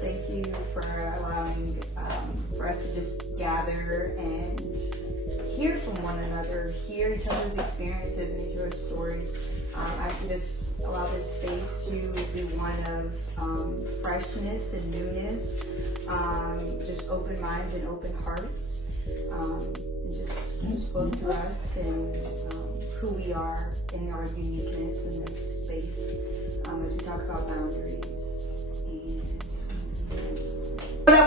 Thank you for allowing for us to just gather and hear from one another, hear each other's experiences and each other's stories. Actually, just allow this space to be one of freshness and newness, just open minds and open hearts, and just flow through us and who we are in our uniqueness in this space as we talk about boundaries.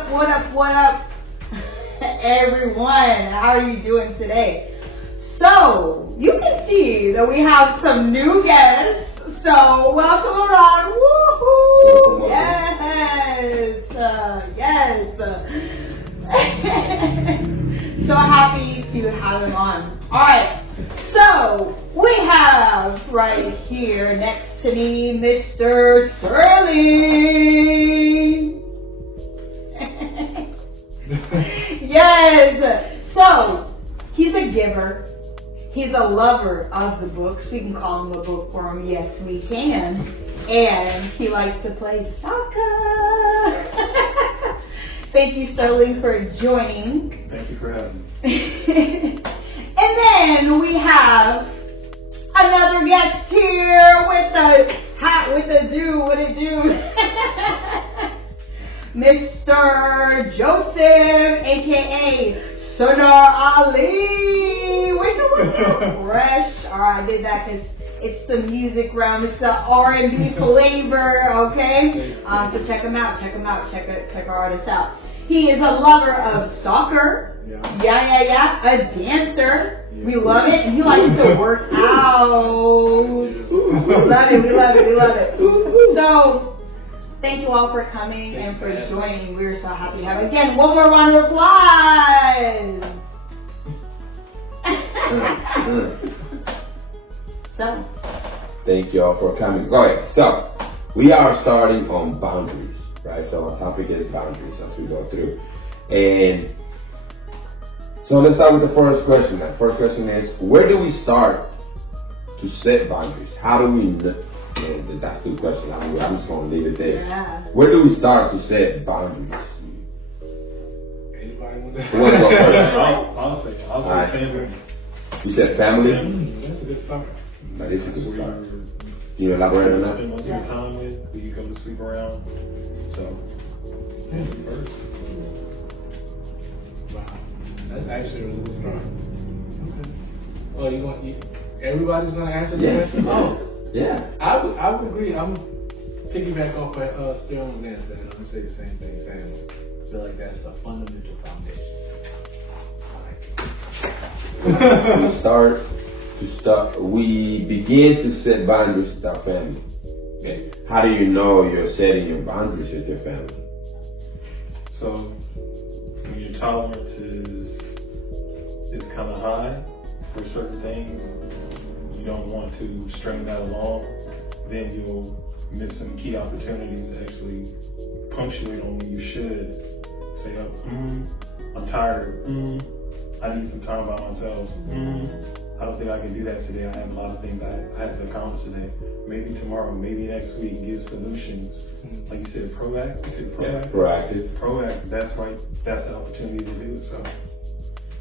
What up, everyone? How are you doing today? So, you can see that we have some new guests. So, welcome around. Woohoo! Yes! So happy to have them on. Alright, so we have right here next to me Mr. Sterling. Yes! So, he's a giver. He's a lover of the books. We can call him a bookworm. Yes, we can. And he likes to play soccer. Thank you, Sterling, for joining. Thank you for having me. And then we have another guest here with us. What it do? Mr. Joseph, aka Sonar Ali. We're fresh. Alright, I did that because it's the music realm. It's the R&B flavor, okay? So check him out. Check our artist out. He is a lover of soccer. Yeah. A dancer. Yeah. We love it. And he likes to work out. We love it. So, thank you all for coming and for joining. We're so happy to have again. One more round of applause. So, thank you all for coming. Alright, so we are starting on boundaries, right? So our topic is boundaries as we go through. And so let's start with the first question. The first question is, where do we start to set boundaries? How do we, that's the question. I'm just going to leave it there. Yeah. Where do we start to set boundaries? Anybody want that? Who want to go first? I'll say Right. family. You said family? That's a good start. That is a good start. Can Can you elaborate on that? spend most of your time with, who you come to sleep around. So, family first. Wow, that's actually a really good start. Okay. Oh, everybody's gonna answer the question? Oh, Yeah. I would agree. I'm piggyback off of Sterling's answer, and I'm gonna say the same thing. Family. I feel like that's the fundamental foundation. We begin to set boundaries with our family. Okay. How do you know you're setting your boundaries with your family? So, when your tolerance is kind of high for certain things, you don't want to string that along, then you'll miss some key opportunities to actually punctuate on when you should say, I'm tired, I need some time by myself, I don't think I can do that today, I have a lot of things I have to accomplish today. Maybe tomorrow, maybe next week, give solutions. Like you said, proactive. Yeah, proactive. Proactive, that's right, that's the opportunity to do it, so.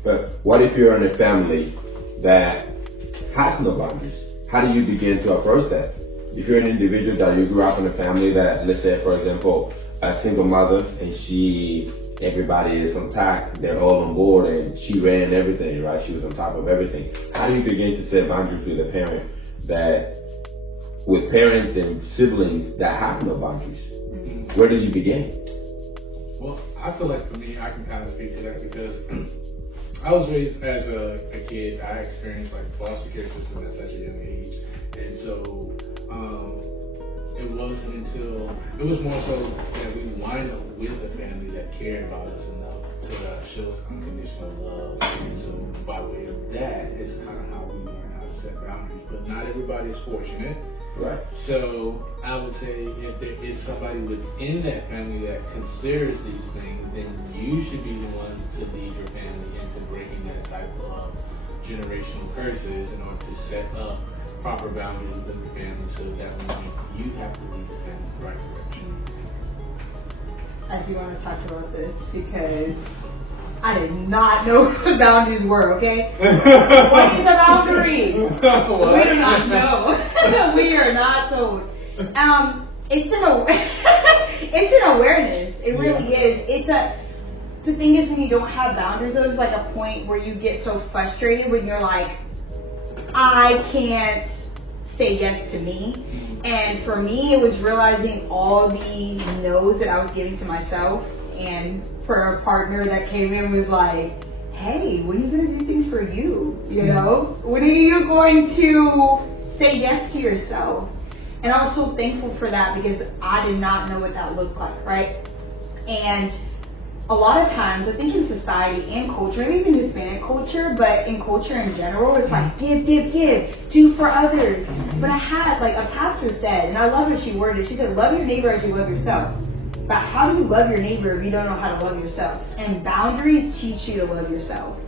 But what if you're in a family that has no boundaries? How do you begin to approach that? If you're an individual that you grew up in a family that, let's say, for example, a single mother, and everybody is on top, they're all on board, and she ran everything, right? She was on top of everything. How do you begin to set boundaries with parents and siblings that have no boundaries? Where do you begin? Well, I feel like for me, I can kind of speak to that because I was raised as a kid. I experienced like foster care system at such a young age, and so it was more so that we wind up with a family that cared about us enough to show us unconditional love. And so by way of that, it's kind of how we learn how to set boundaries. But not everybody is fortunate. Right. So I would say if there is somebody within that family that considers these things, then you should be the one to lead your family into breaking that cycle of generational curses in order to set up proper boundaries within the family so that when you have to lead the family in the right direction. I do want to talk about this because I did not know what boundaries were, okay? What is a boundary? We do not know. We are not told. It's an awareness. It really is. The thing is, when you don't have boundaries, there's like a point where you get so frustrated when you're like, I can't say yes to me. And for me, it was realizing all the no's that I was giving to myself. And for a partner that came in was like, hey, when are you going to do things for you? You know? When are you going to say yes to yourself? And I was so thankful for that because I did not know what that looked like, right? And a lot of times, I think in society and culture, maybe even Hispanic culture, but in culture in general, it's like give, do for others. But I had, like a pastor said, and I love what she worded, she said, love your neighbor as you love yourself. But how do you love your neighbor if you don't know how to love yourself? And boundaries teach you to love yourself.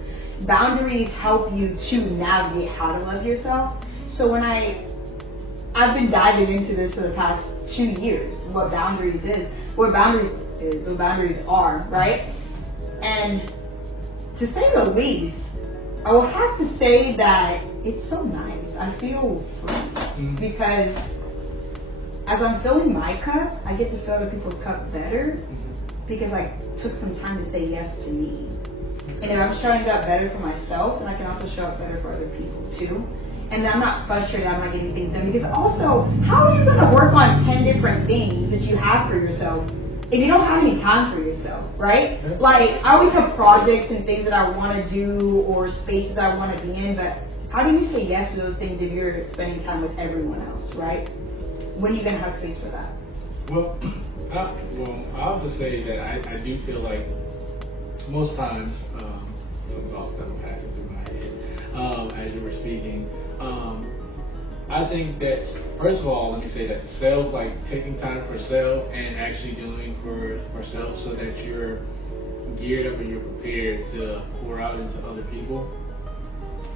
Boundaries help you to navigate how to love yourself. So when I've been diving into this for the past 2 years, what boundaries are, right? And to say the least, I will have to say that it's so nice. I feel free because as I'm filling my cup, I get to fill other people's cup better because I took some time to say yes to me. And if I'm showing up better for myself, then I can also show up better for other people too. And then I'm not frustrated, I'm not getting things done. Because also, how are you going to work on 10 different things that you have for yourself if you don't have any time for yourself, right? Like, I always have projects and things that I want to do or spaces I want to be in, but how do you say yes to those things if you're spending time with everyone else, right? When are you going to have space for that? Well, I'll just say that I do feel like most times, some thoughts that were passing through my head as you were speaking, I think that, first of all, let me say that self, like taking time for self and actually doing for self so that you're geared up and you're prepared to pour out into other people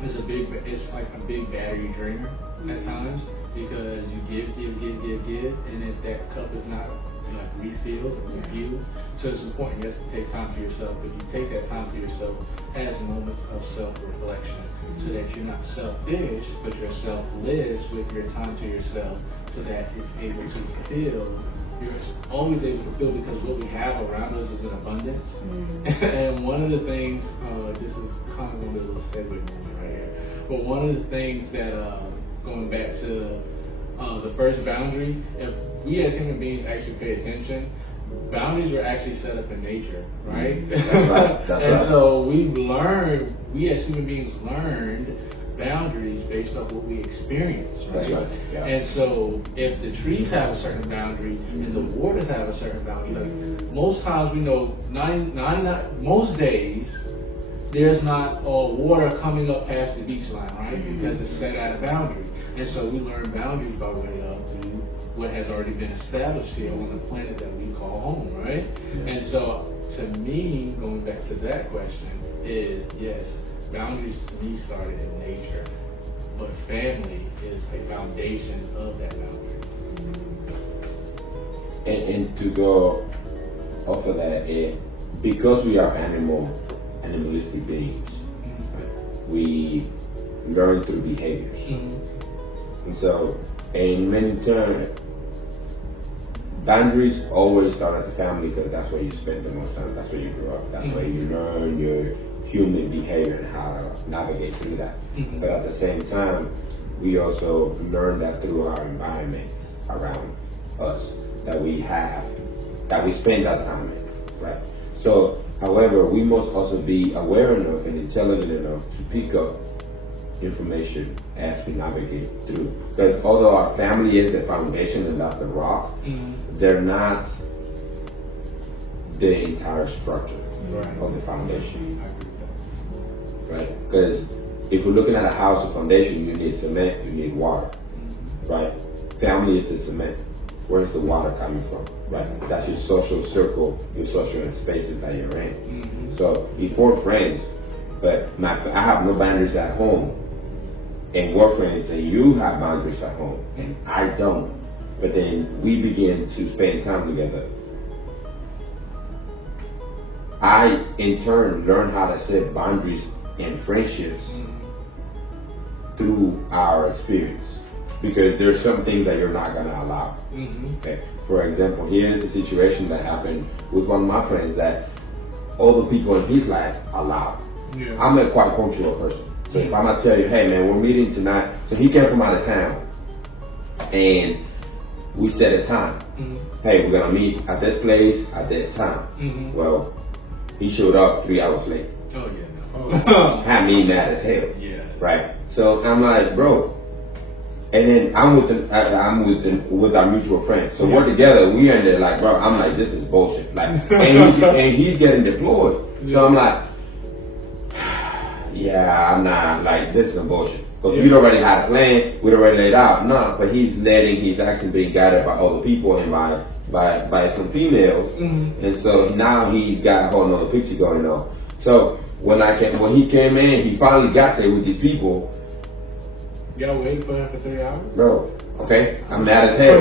it's like a big battery drainer at times because you give, and if that cup is not like refilled or refilled, so it's important, yes, to take time for yourself, but you take that time for yourself as moments of self-reflection so that you're not selfish, but you're selfless with your time to yourself so that it's able to fulfill. You're always able to fulfill because what we have around us is an abundance. And one of the things, this is kind of going to be a little segue moment right here, but one of the things that, going back to the first boundary, if we as human beings actually pay attention, boundaries were actually set up in nature, right? That's right. That's and right. so we as human beings learned boundaries based off what we experienced, right? That's right. Yeah. And so if the trees have a certain boundary and the waters have a certain boundary, like most times we know, most days, there's not water coming up past the beach line, right? Because it's set at a boundary. And so we learn boundaries by way of what has already been established here on the planet that we call home, right? And so to me, going back to that question, is yes, boundaries to me started in nature, but family is a foundation of that boundary. And to go off of that, because we are animalistic beings, right, we learn through behaviors. And so, in many terms, boundaries always start at the family because that's where you spend the most time, that's where you grow up, that's where you learn your human behavior and how to navigate through that. But at the same time, we also learn that through our environments around us that we spend our time in, right? So, however, we must also be aware enough and intelligent enough to pick up information as we navigate through. Because although our family is the foundation and that's the rock, they're not the entire structure of the foundation. Right? Because if we're looking at a house of foundation, you need cement, you need water. Right? Family is the cement. Where's the water coming from? Right? That's your social circle, your social spaces that you're in. So if we're friends, but I have no boundaries at home, and we're friends, and you have boundaries at home, and I don't, but then we begin to spend time together, I in turn learned how to set boundaries in friendships through our experience. Because there's some things that you're not gonna allow. Okay. For example, here's a situation that happened with one of my friends that all the people in his life allow. Yeah. I'm a quite punctual person. So if I'm gonna tell you, hey man, we're meeting tonight. So he came from out of town and we set a time. Hey, we're gonna meet at this place at this time. Well, he showed up 3 hours late. Oh yeah. No. Had me mad as hell. Yeah. Right. So I'm like, bro. And then I'm with our mutual friend. So we're together. We in there like, bro. I'm like, this is bullshit. Like, and he's getting deployed. So I'm like, yeah, I'm not like this is some bullshit. Because we'd already had a plan. We'd already laid out. No, but he's letting his actions being guided by other people and by some females. And so now he's got a whole nother picture going on. So when he came in, he finally got there with these people. Y'all wait for him for 3 hours? Bro, okay, I'm mad as hell.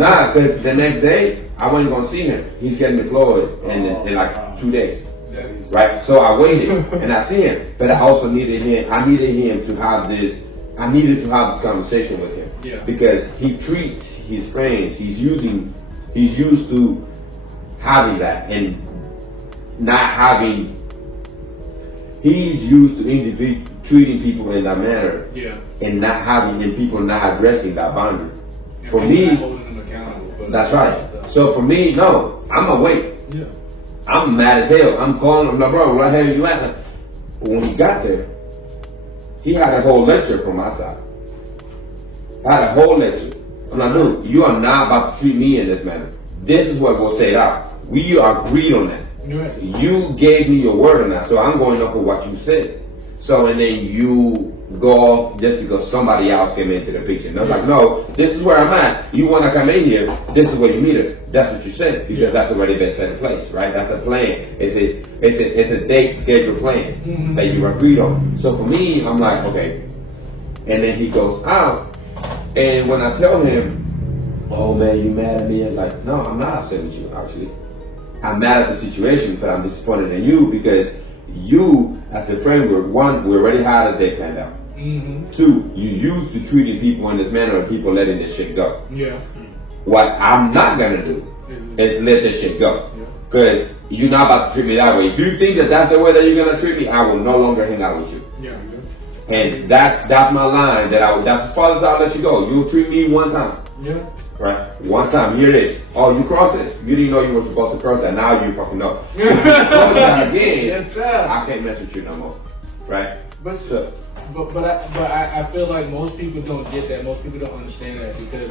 Nah, because the next day, I wasn't going to see him. He's getting deployed in like 2 days. Right? So I waited and I see him. But I also needed him to have this, I needed to have this conversation with him. Yeah. Because he treats his friends, he's used to having that and not having, he's used to treating people in that manner, and not having, and people not addressing that boundary. And for me, holding them accountable for that's right. So for me, no, I'm gonna wait. Yeah. I'm mad as hell. I'm calling him, like, bro, where the hell you at? Like, when he got there, he had a whole lecture from my side. I had a whole lecture. I'm like, dude, you are not about to treat me in this manner. This is what was said out. We agreed on that. Right. You gave me your word on that, so I'm going off of what you said. So, and then you go off just because somebody else came into the picture. And I was like, no, this is where I'm at. You want to come in here, this is where you meet us. That's what you said, because that's already been set in place, right? That's a plan. It's a date schedule plan that you agreed on. So for me, I'm like, okay. And then he goes out, and when I tell him, oh man, you mad at me? I'm like, no, I'm not upset with you, actually. I'm mad at the situation, but I'm disappointed in you because you, as a friend, we already had a day planned out. 2, you used to treating people in this manner and people letting this shit go. Yeah. What I'm not gonna do is let this shit go. Because you're not about to treat me that way. If you think that that's the way that you're gonna treat me, I will no longer hang out with you. Yeah. And that's my line. That's as far as I'll let you go. You'll treat me one time. Yeah. Right? One time, here it is. Oh, you crossed it. You didn't know you were supposed to cross that. Now you fucking know. If you cross that again, Yes, sir. I can't mess with you no more. Right? But I feel like most people don't get that. Most people don't understand that because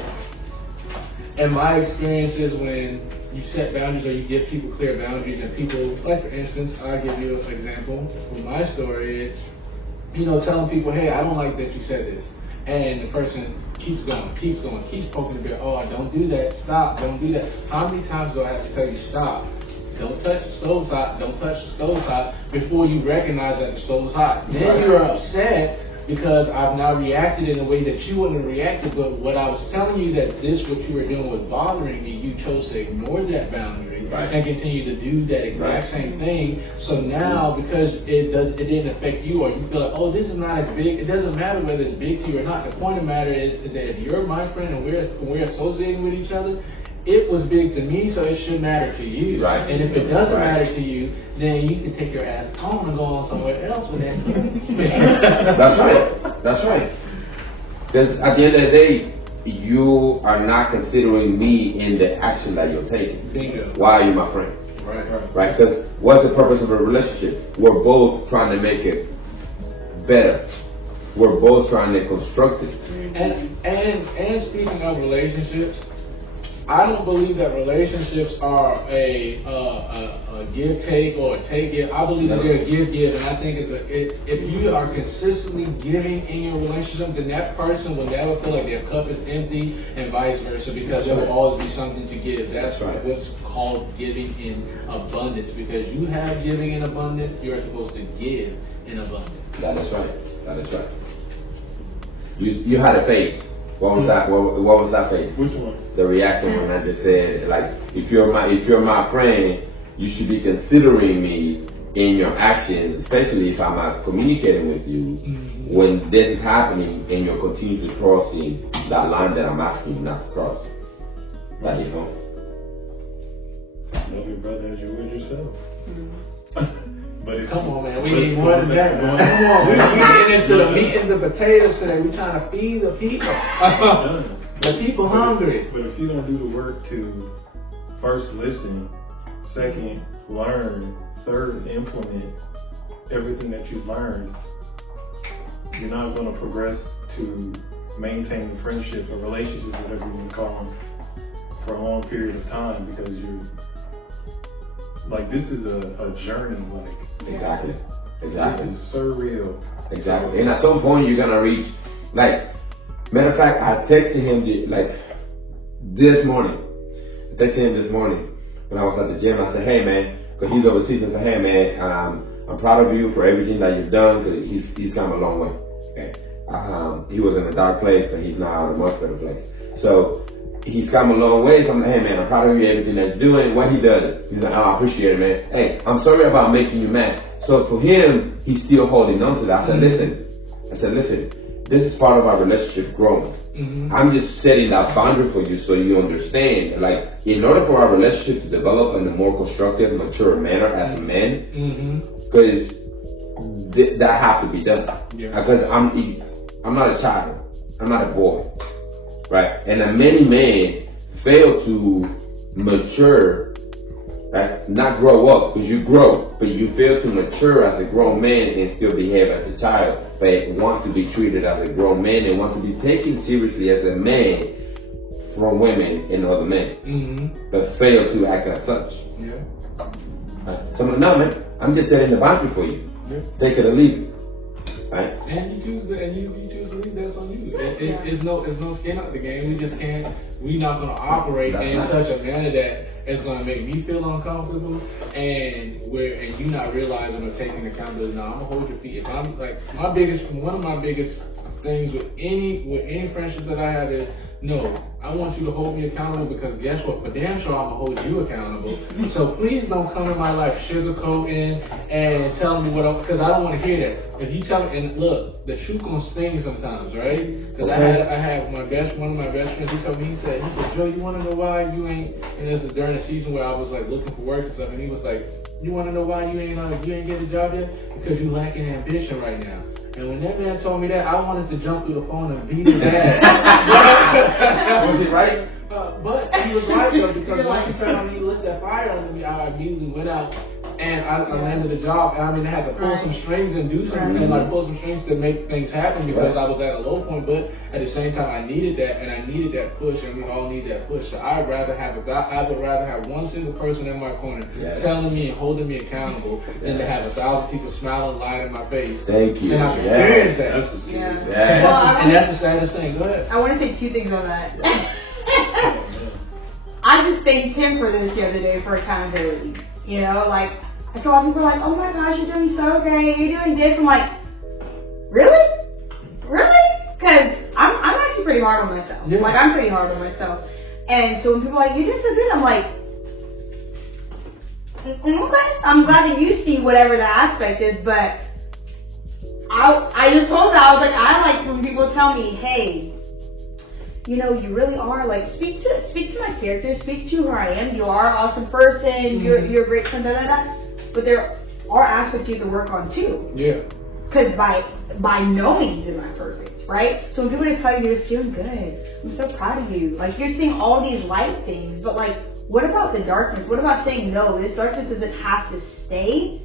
in my experiences, when you set boundaries or you give people clear boundaries and people, like for instance, I'll give you an example from my story. It's, telling people, hey, I don't like that you said this. And the person keeps going, keeps poking the bear. Oh, don't do that. Stop. Don't do that. How many times do I have to tell you stop? Don't touch the stove hot. Don't touch the stove hot before you recognize that the stove's hot. Then you're upset because I've now reacted in a way that you wouldn't have reacted. But what I was telling you that what you were doing was bothering me, you chose to ignore that boundary and continue to do that exact same thing. So now, because it didn't affect you, or you feel like, oh, this is not as big. It doesn't matter whether it's big to you or not. The point of the matter is that if you're my friend and we're associating with each other, it was big to me, so it should matter to you. Right. And if it doesn't matter to you, then you can take your ass home and go on somewhere else with that. That's right. Because at the end of the day, you are not considering me in the action that you're taking. Bingo. Why are you my friend? Right? Because what's the purpose of a relationship? We're both trying to make it better. We're both trying to construct it. And speaking of relationships, I don't believe that relationships are a give take or a take give. I believe that they're a give, and I think if you are consistently giving in your relationship, then that person will never feel like their cup is empty, and vice versa, because there will always be something to give. That's what's called giving in abundance. Because you have giving in abundance, you're supposed to give in abundance. That is right. You had a face. What was that? What was that face? Which one? The reaction when I just said, like, if you're my friend, you should be considering me in your actions, especially if I'm not communicating with you when this is happening and you're continuously crossing that line that I'm asking you not to cross. That you know. Love your brother as you would yourself. But if Come you- on, man. We but- need more than that, man. Come on. We getting into the meat and the potatoes today. We trying to feed the people. The people hungry. But if you don't do the work to first listen, second learn, third implement everything that you've learned, you're not going to progress to maintain friendship or relationship, whatever you want to call them, for a long period of time, because you're like, this is a journey. Like, Exactly. this Exactly. is surreal. Exactly. And at some point you're gonna reach, like, matter of fact, I texted him like this morning. I texted him this morning when I was at the gym. I said, hey man, because he's overseas. I said, hey man, I'm proud of you for everything that you've done, because he's come a long way. Okay. He was in a dark place, but he's now in a much better place. So he's come a long way. So I'm like, hey man, I'm proud of you, everything that you're doing. What he does, he's like, oh, I appreciate it, man. Hey, I'm sorry about making you mad. So for him, he's still holding on to that. I said, listen, this is part of our relationship growing. I'm just setting that boundary for you so you understand. Like, in order for our relationship to develop in a more constructive, mature manner as a man, because that has to be done. Because I'm not a child. I'm not a boy. Right? And many men fail to mature, right? Not grow up, because you grow, but you fail to mature as a grown man and still behave as a child, but want to be treated as a grown man and want to be taken seriously as a man from women and other men, but fail to act as such. Right? So I'm like, no man, I'm just setting the boundary for you. Take it or leave it. Right? And you choose to leave, that's on you. It's no skin out the game. We just can't. We're not gonna operate in such a manner that it's gonna make me feel uncomfortable, and you not realizing or taking accountability. Now I'm gonna hold your feet. If I'm like one of my biggest things with any friendship that I have is, no, I want you to hold me accountable, because guess what? For damn sure I'm gonna hold you accountable. So please don't come in my life sugarcoating and telling me because I don't want to hear that. If you tell me, and look, the truth gonna sting sometimes, right? Because I had one of my best friends. He told me, he said, Joe, you want to know why you ain't? And this is during the season where I was like looking for work and stuff, and he was like, you want to know why you ain't get a job yet? Because you lacking ambition right now. And when that man told me that, I wanted to jump through the phone and beat his ass. Was he right? But he was right though, because once he turned on me, he lit that fire under me, I immediately went out and I landed the job. And I mean, I had to pull some strings and do something, and like pull some strings to make things happen, because I was at a low point. But at the same time, I needed that, and I needed that push, and we all need that push. So I would rather have one single person in my corner telling me and holding me accountable than to have 1,000 people smiling, lying in my face. Thank you. And I've experienced that. And that's the saddest thing. Go ahead. I want to say two things on that. I just thanked him for this the other day for accountability. You know, like, I saw people like, oh my gosh, you're doing so great, you're doing this. I'm like, really? Because I'm actually pretty hard on myself. Yeah. Like, I'm pretty hard on myself. And so when people are like, you did so good, I'm like, okay. I'm glad that you see whatever the aspect is, but I just told her, I was like, I like when people tell me, hey, you know, you really are, like, speak to my character, speak to who I am. You are an awesome person, you're a great friend, but there are aspects you can work on too. Yeah. Because by no means am I perfect, right? So when people just tell you you're just doing good, I'm so proud of you. Like, you're seeing all these light things, but like, what about the darkness? What about saying, no, this darkness doesn't have to stay,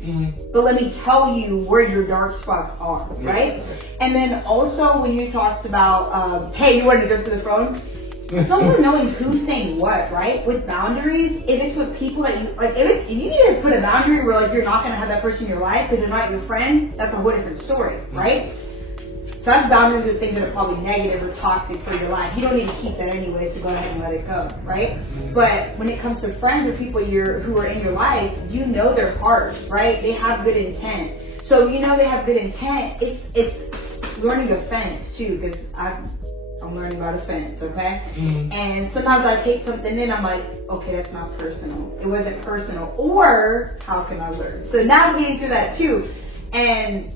but let me tell you where your dark spots are, right? And then also when you talked about, hey, you wanted to go to the phone? It's also knowing who's saying what, right? With boundaries, if it's with people that you, like, if you need to put a boundary where, like, you're not going to have that person in your life because they're not your friend, that's a whole different story, right? So that's boundaries with things that are probably negative or toxic for your life. You don't need to keep that anyway, so go ahead and let it go, right? But when it comes to friends or people who are in your life, you know their heart, right? They have good intent. So you know they have good intent. It's learning to fence too, because I'm learning about offense, okay? Mhm. And sometimes I take something in, I'm like, okay, that's not personal. It wasn't personal. Or, how can I learn? So navigating through that too. And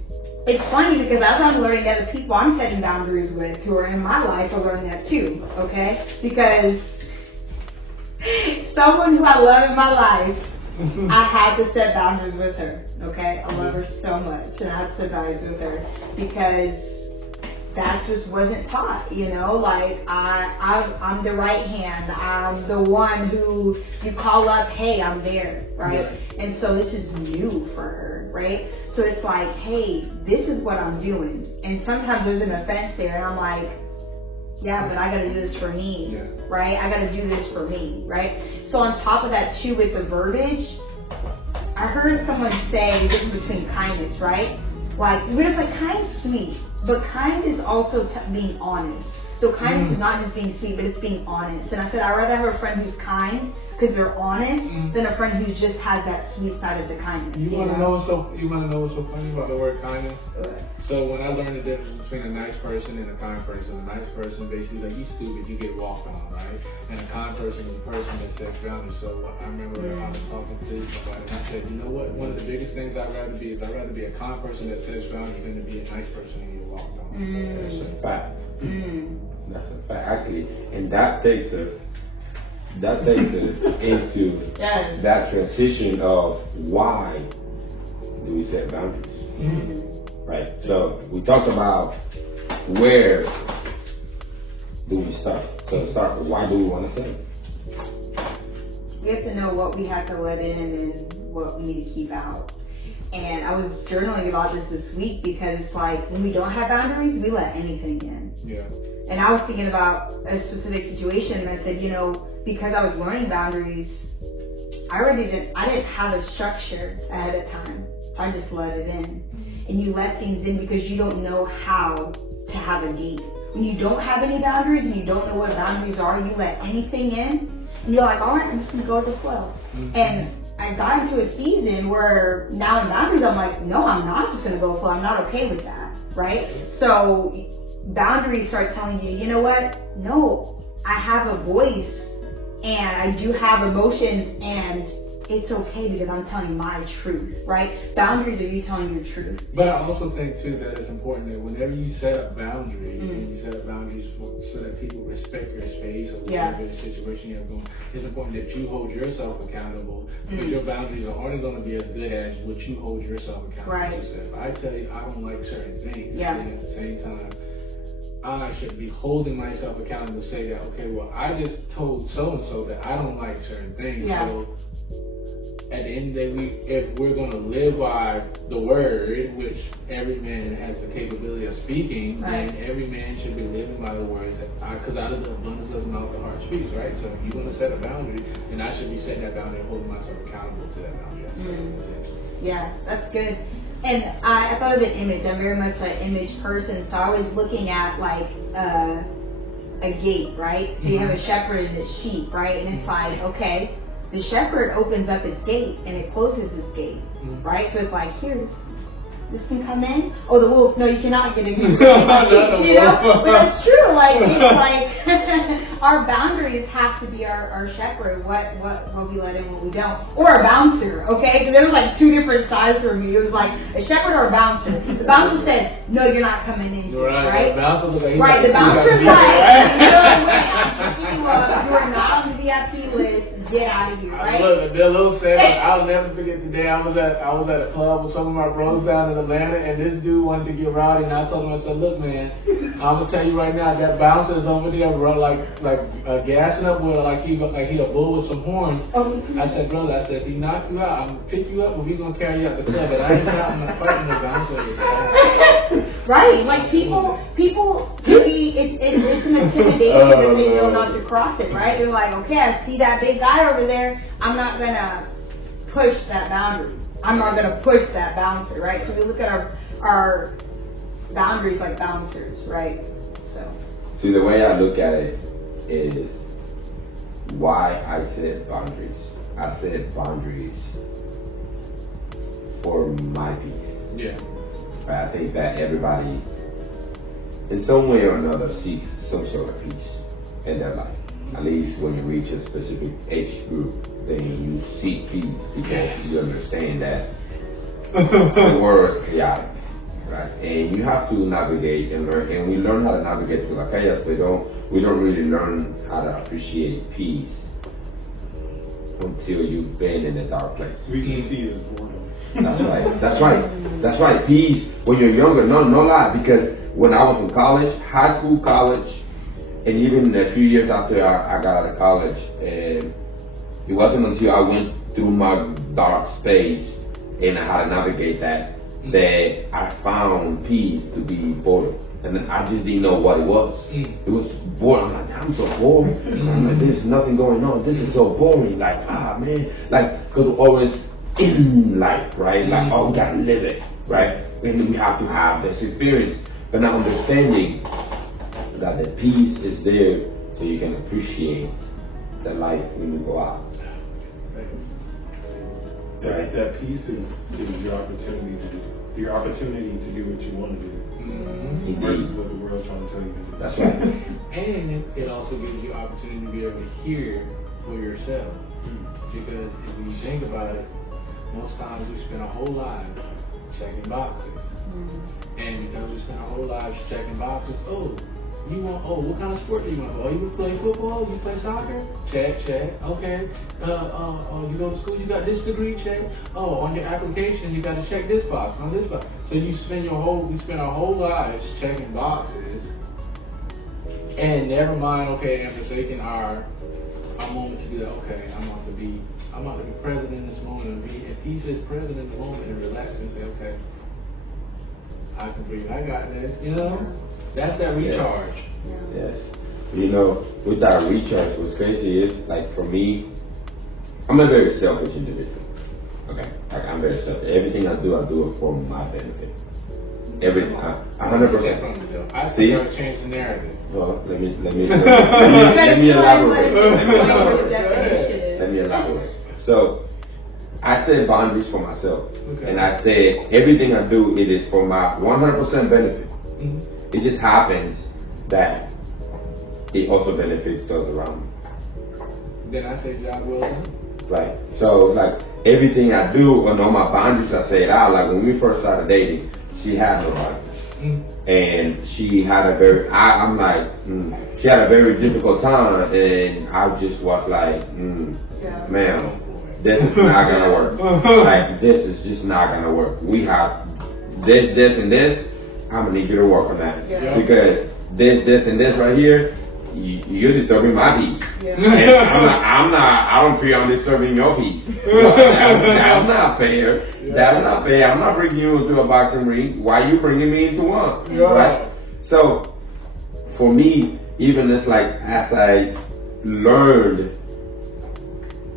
it's funny because as I'm learning that the people I'm setting boundaries with who are in my life are learning that too, okay? Because someone who I love in my life, I had to set boundaries with her, okay? I love her so much, and I had to set boundaries with her because that just wasn't taught, you know? Like, I'm the right hand. I'm the one who you call up, hey, I'm there, right? And so this is new for her, right? So it's like, hey, this is what I'm doing. And sometimes there's an offense there, and I'm like, yeah, but I gotta do this for me, right? I gotta do this for me, right? So on top of that too, with the verbiage, I heard someone say the difference between kindness, right? Like, we're just like, kind's sweet, but kind is also being honest. So kindness is not just being sweet, but it's being honest. And I said, I'd rather have a friend who's kind because they're honest than a friend who just has that sweet side of the kindness. You wanna know what's so funny about the word kindness? What? So when I learned the difference between a nice person and a kind person, a nice person basically like, you stupid, you get walked on, right? And a kind person is a person that sets boundaries. So I remember I was talking to somebody and I said, you know what? One of the biggest things I'd rather be is I'd rather be a kind person that sets boundaries than to be a nice person and get walked on. That's a fact. That's a fact. Actually, and that takes us into that transition of why do we set boundaries? Right. So we talked about where do we start. So start with why do we want to set it? We have to know what we have to let in and what we need to keep out. And I was journaling about this week because it's like when we don't have boundaries, we let anything in. Yeah. And I was thinking about a specific situation and I said, you know, because I was learning boundaries, I didn't have a structure ahead of time. So I just let it in. And you let things in because you don't know how to have a gate. When you don't have any boundaries and you don't know what boundaries are, you let anything in. And you're like, all right, I'm just gonna go with the flow. And I got into a season where now in boundaries, I'm like, no, I'm not just gonna go with the flow. I'm not okay with that, right? So boundaries start telling you, you know what? No, I have a voice and I do have emotions and it's okay because I'm telling my truth, right? Boundaries are you telling your truth. But I also think too that it's important that whenever you set up boundaries, and you set up boundaries so that people respect your space or whatever the situation you're going, it's important that you hold yourself accountable because your boundaries are only going to be as good as what you hold yourself accountable to. If I tell you I don't like certain things, then at the same time, I should be holding myself accountable to say that, okay, well, I just told so-and-so that I don't like certain things. So at the end of the day, if we're going to live by the word, which every man has the capability of speaking, then every man should be living by the word. Because out of the abundance of the mouth, the heart speaks, right? So if you're going to set a boundary, then I should be setting that boundary and holding myself accountable to that boundary. Yeah, that's good. And I thought of an image. I'm very much an image person, so I was looking at like a gate, right? So you have a shepherd and his sheep, right? And it's like, okay, the shepherd opens up its gate and it closes its gate, right? So it's like, here, this can come in. Oh, the wolf, no, you cannot get in. You know, but that's true. Like, it's like our boundaries have to be our shepherd. What we let in, what we don't, or a bouncer. Okay, because there was like two different sides for me. It was like a shepherd or a bouncer. The bouncer said, no, you're not coming in. Right? The bouncer was like, the bouncer was like, you know, you are not on the VIP list. Get out of here, right? Look, they're a little sad. I'll never forget the day I was at a club with some of my bros down in Atlanta, and this dude wanted to get rowdy, and I told him, I said, look, man, I'm gonna tell you right now, that bouncer is over there, bro, like gassing up with like he a bull with some horns. I said, brother, if he knock you out, I'm gonna pick you up, and we're gonna carry you out the club. But I ain't out in the fighting the bouncer. Right, like people can be, it's an intimidation and they know not to cross it, right? They're like, okay, I see that big guy over there, I'm not gonna push that boundary. I'm not gonna push that bouncer, right? So we look at our boundaries like bouncers, right? So. See, the way I look at it is why I set boundaries. I set boundaries for my peace. Yeah. I think that everybody in some way or another seeks some sort of peace in their life. At least when you reach a specific age group, then you seek peace because you understand that the world is chaotic, right? And you have to navigate and learn. And we learn how to navigate through the chaos, but we don't really learn how to appreciate peace until you've been in a dark place. We can see it as boredom. That's right. That's right. That's right. Peace when you're younger. No lie. Because when I was in college, high school, college, and even a few years after I got out of college, and it wasn't until I went through my dark space and how to navigate that I found peace to be boredom. And then I just didn't know what it was. It was boring. I'm like, I'm so bored. I'm like, there's nothing going on. This is so boring. Like, man. Like, because we're always in life, right? Like, we gotta live it, right? And we have to have this experience. But now understanding that the peace is there so you can appreciate the life when you go out. Right. That peace is your opportunity to do what you want to do, versus what the world's trying to tell you to do. That's right. And it also gives you opportunity to be able to hear for yourself. Because if you think about it, most times we spend our whole lives checking boxes. And because we spend our whole lives checking boxes, what kind of sport do you want to play? Oh, you play football? You play soccer? Check. Okay. You go to school, you got this degree? Check. Oh, on your application, you got to check this box, on this box. So we spend our whole lives checking boxes. And never mind, okay, and forsaking our moment to be like, okay, I'm about to be present in this moment and be at peace as present in the moment and relax and say, okay, I can breathe, I got this, That's that recharge. Yes. With that recharge, what's crazy is, like, for me, I'm a very selfish individual. Okay? Like, I'm very selfish. Everything I do it for my benefit. 100%. I see you change the narrative. Well, let me elaborate. Let me elaborate. So, I set boundaries for myself. Okay. And I say everything I do, it is for my 100% benefit. It just happens that it also benefits those around me. Then I say job well done. Right. So, like, everything I do and all my boundaries, I say it out. Like, when we first started dating, she had no boundaries. And she had a very, she had a very difficult time, and I just was like, ma'am, this is not gonna work. Like, this is just not gonna work. We have this, and this. I'm gonna need you to work on that. Because this, and this right here, you're disturbing my peace. And I don't feel I'm disturbing your peace. That's not fair. That's not fair. I'm not bringing you into a boxing ring. Why are you bringing me into one? Right? So, for me, even it's like, as I learned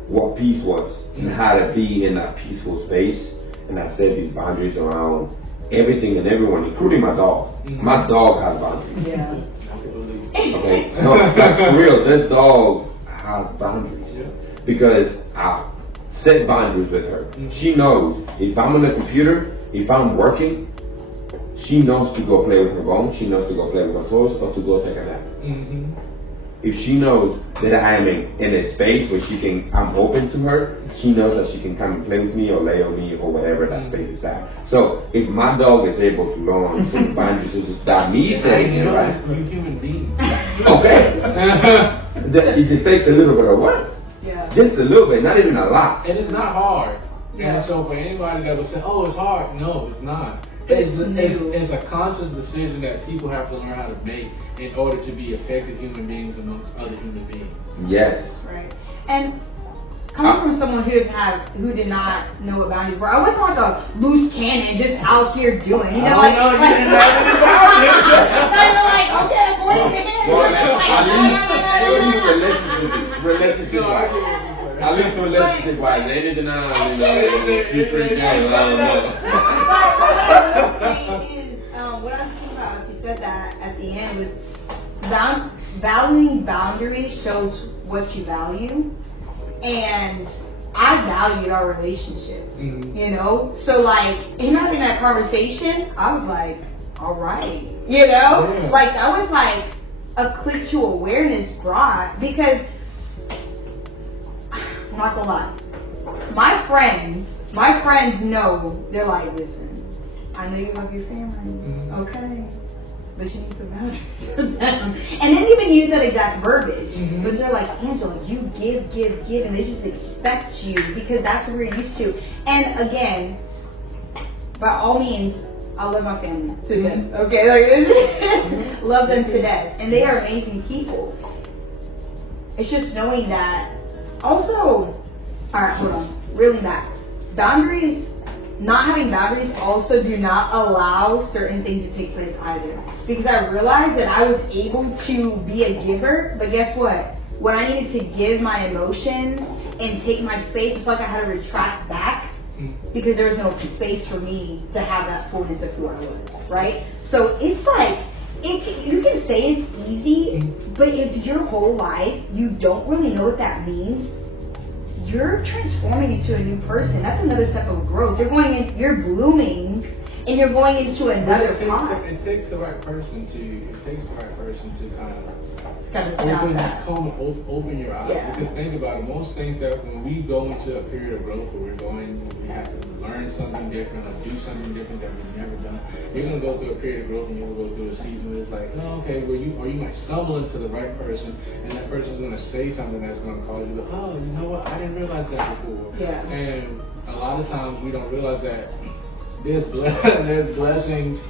what peace was and how to be in that peaceful space, and I set these boundaries around everything and everyone, including my dog. My dog has boundaries. Yeah. Okay, no, that's for real. This dog has boundaries because I set boundaries with her. She knows if I'm on the computer, if I'm working, she knows to go play with her phone. She knows to go play with her clothes or to go take a nap. If she knows that I am in a space where I'm open to her, she knows that she can come and play with me or lay on me or whatever that space is at. So if my dog is able to learn some boundaries, it's not me saying it, right? We're human beings. Okay. It just takes a little bit of work. Yeah. Just a little bit, not even a lot. And it's not hard. Yeah. And so for anybody that would say, oh, it's hard, no, it's not. It's a conscious decision that people have to learn how to make in order to be effective human beings amongst other human beings. Yes. Right. And coming from someone who did not know what boundaries were, I wasn't like a loose cannon just out here doing, Like, okay, relationship wise, anything else, what I was thinking about, you said that at the end, was valuing boundaries shows what you value. And I valued our relationship, So like, in having that conversation, I was like, all right, you know, Yeah. like that was like a click to awareness brought because I'm not gonna lie, my friends know, they're like, listen, I know you love your family, okay, but you need some boundaries for them. And they even use that exact verbiage, but they're like, Angela, you give, and they just expect you because that's what we're used to. And again, by all means, I love my family to death. Okay, like, love them to death, and they are amazing people. It's just knowing that. Also, all right, hold on, reeling back. Boundaries. Not having boundaries also do not allow certain things to take place either. Because I realized that I was able to be a giver, but guess what? When I needed to give my emotions and take my space, it's like I had to retract back because there was no space for me to have that fullness of who I was, right? So it's like, you can say it's easy, but if your whole life you don't really know what that means, you're transforming into a new person. That's another step of growth. You're blooming, and you're going into another path. It takes the right person to kind of open your eyes. Yeah. Because think about it, most things that when we go into a period of growth where we have to learn something different or do something different that we've never done, you're gonna go through a period of growth and you're gonna go through a season where it's like, oh, okay, or you might stumble into the right person and that person's gonna say something that's gonna cause you to, oh, you know what, I didn't realize that before. Yeah. And a lot of times we don't realize that there's blessings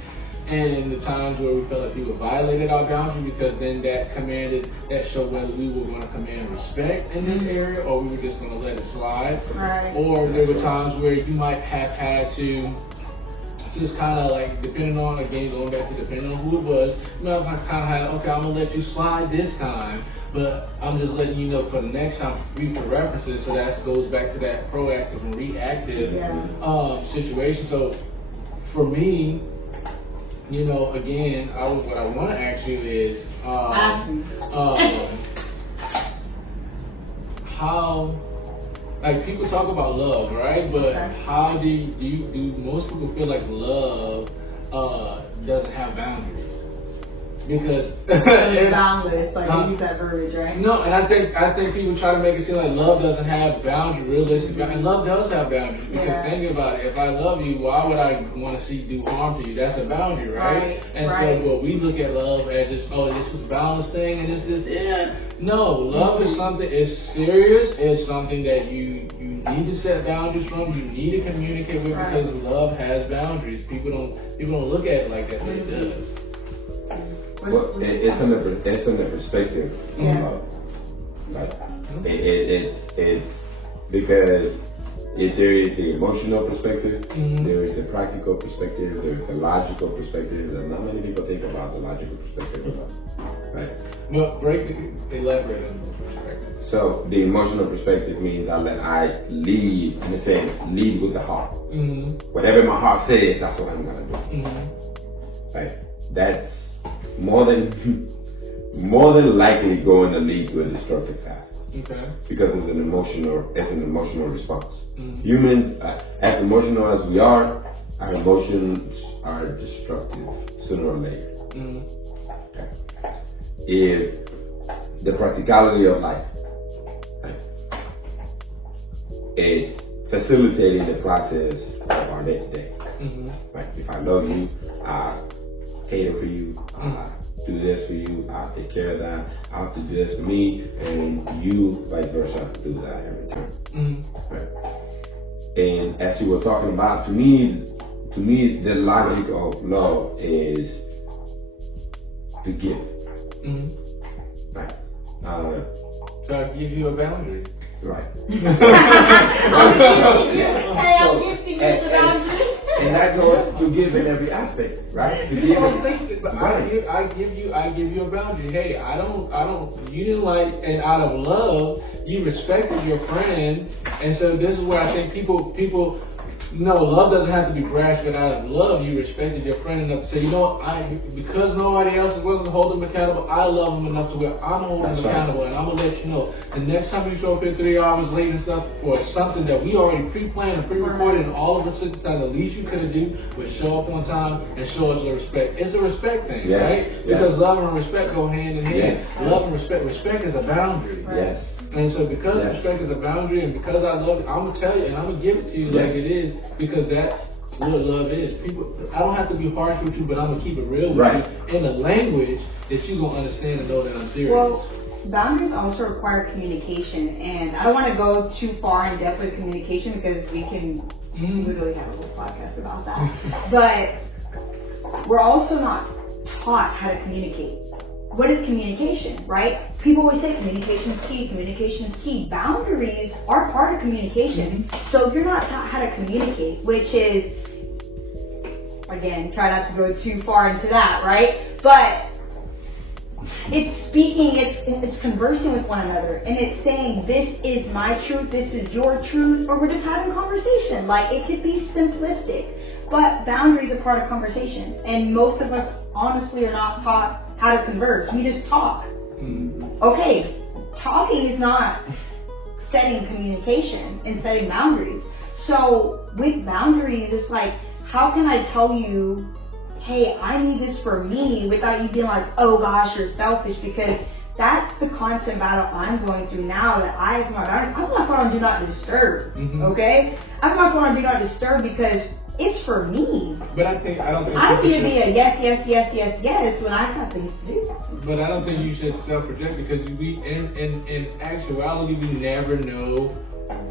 and the times where we felt like people violated our boundary, because then that showed whether we were going to command respect in this area or we were just going to let it slide. Right. Or there were times where you might have had to just kind of like, depending on, again, going back to depending on who it was, you know, I kind of had, okay, I'm going to let you slide this time, but I'm just letting you know for the next time, for future references. So that goes back to that proactive and reactive situation. So for me, you know, again, what I want to ask you is, how, like, people talk about love, right? But how do most people feel like love doesn't have boundaries? Because it's boundless, like you use that verbiage, right? No, and I think people try to make it seem like love doesn't have boundaries, realistic, and love does have boundaries. Because think about it, if I love you, why would I want to see do harm to you? That's a boundary, right? And so, but we look at love as just, oh, this is a balanced thing, and no, love is something. It's serious. It's something that you need to set boundaries from. You need to communicate with, because love has boundaries. People don't look at it like that, but it does. Well, it's in the perspective. Like it's because if there is the emotional perspective, there is the practical perspective, there is the logical perspective, and not many people think about the logical perspective of love, right? Well, elaborate on the perspective. So the emotional perspective means I lead, in a sense, lead with the heart. Whatever my heart says, that's what I'm gonna do. Right? That's more than likely going to lead to a destructive path. Okay. Because it's an emotional response. Humans, as emotional as we are, our emotions are destructive sooner or later. Okay. If the practicality of life, right, is facilitating the process of our day to day. Right? If I love you, I cater for you, do this for you, I'll take care of that, I'll do this for me, and you, vice versa, do that in return. Right? And as you were talking about, to me, the logic of love is to give. Right? So I give you a boundary. Right. I'm gifting you the boundary. And that goes to give in every aspect, right? To give I give you a boundary. Hey, I don't. You didn't like, and out of love, you respected your friend, and so this is where I think people No, love doesn't have to be grasped, but out of love, you respected your friend enough to say, you know what, because nobody else is willing to hold them accountable, I love them enough to where I'm holding them accountable, and I'm going to let you know, the next time you show up here 3 hours late and stuff for something that we already pre-planned and pre-recorded and all of us at the time, the least you could have done was show up on time and show us the respect. It's a respect thing, right? Because love and respect go hand in hand. Love and respect is a boundary. Yes. And so because respect is a boundary and because I love it, I'm going to tell you and I'm going to give it to you like it is because that's what love is. People, I don't have to be harsh with you, but I'm going to keep it real with you in a language that you're going to understand and know that I'm serious. Well, boundaries also require communication, and I don't want to go too far in depth with communication because we can literally have a whole podcast about that. But we're also not taught how to communicate. What is communication, right? People always say communication is key, communication is key. Boundaries are part of communication. So if you're not taught how to communicate, which is, again, try not to go too far into that, right? But it's speaking, it's conversing with one another, and it's saying, this is my truth, this is your truth, or we're just having a conversation. Like, it could be simplistic, but boundaries are part of conversation, and most of us honestly are not taught how to converse. We just talk. Okay, talking is not setting communication and setting boundaries. So with boundaries, it's like, how can I tell you, hey, I need this for me, without you being like, oh gosh, you're selfish? Because that's the constant battle I'm going through now, that I have my boundaries. I have my phone on Do Not Disturb, okay? I have my phone on Do Not Disturb because it's for me. But I don't think I need to be a yes when I have things to do. But I don't think you should self-project because we, in actuality, we never know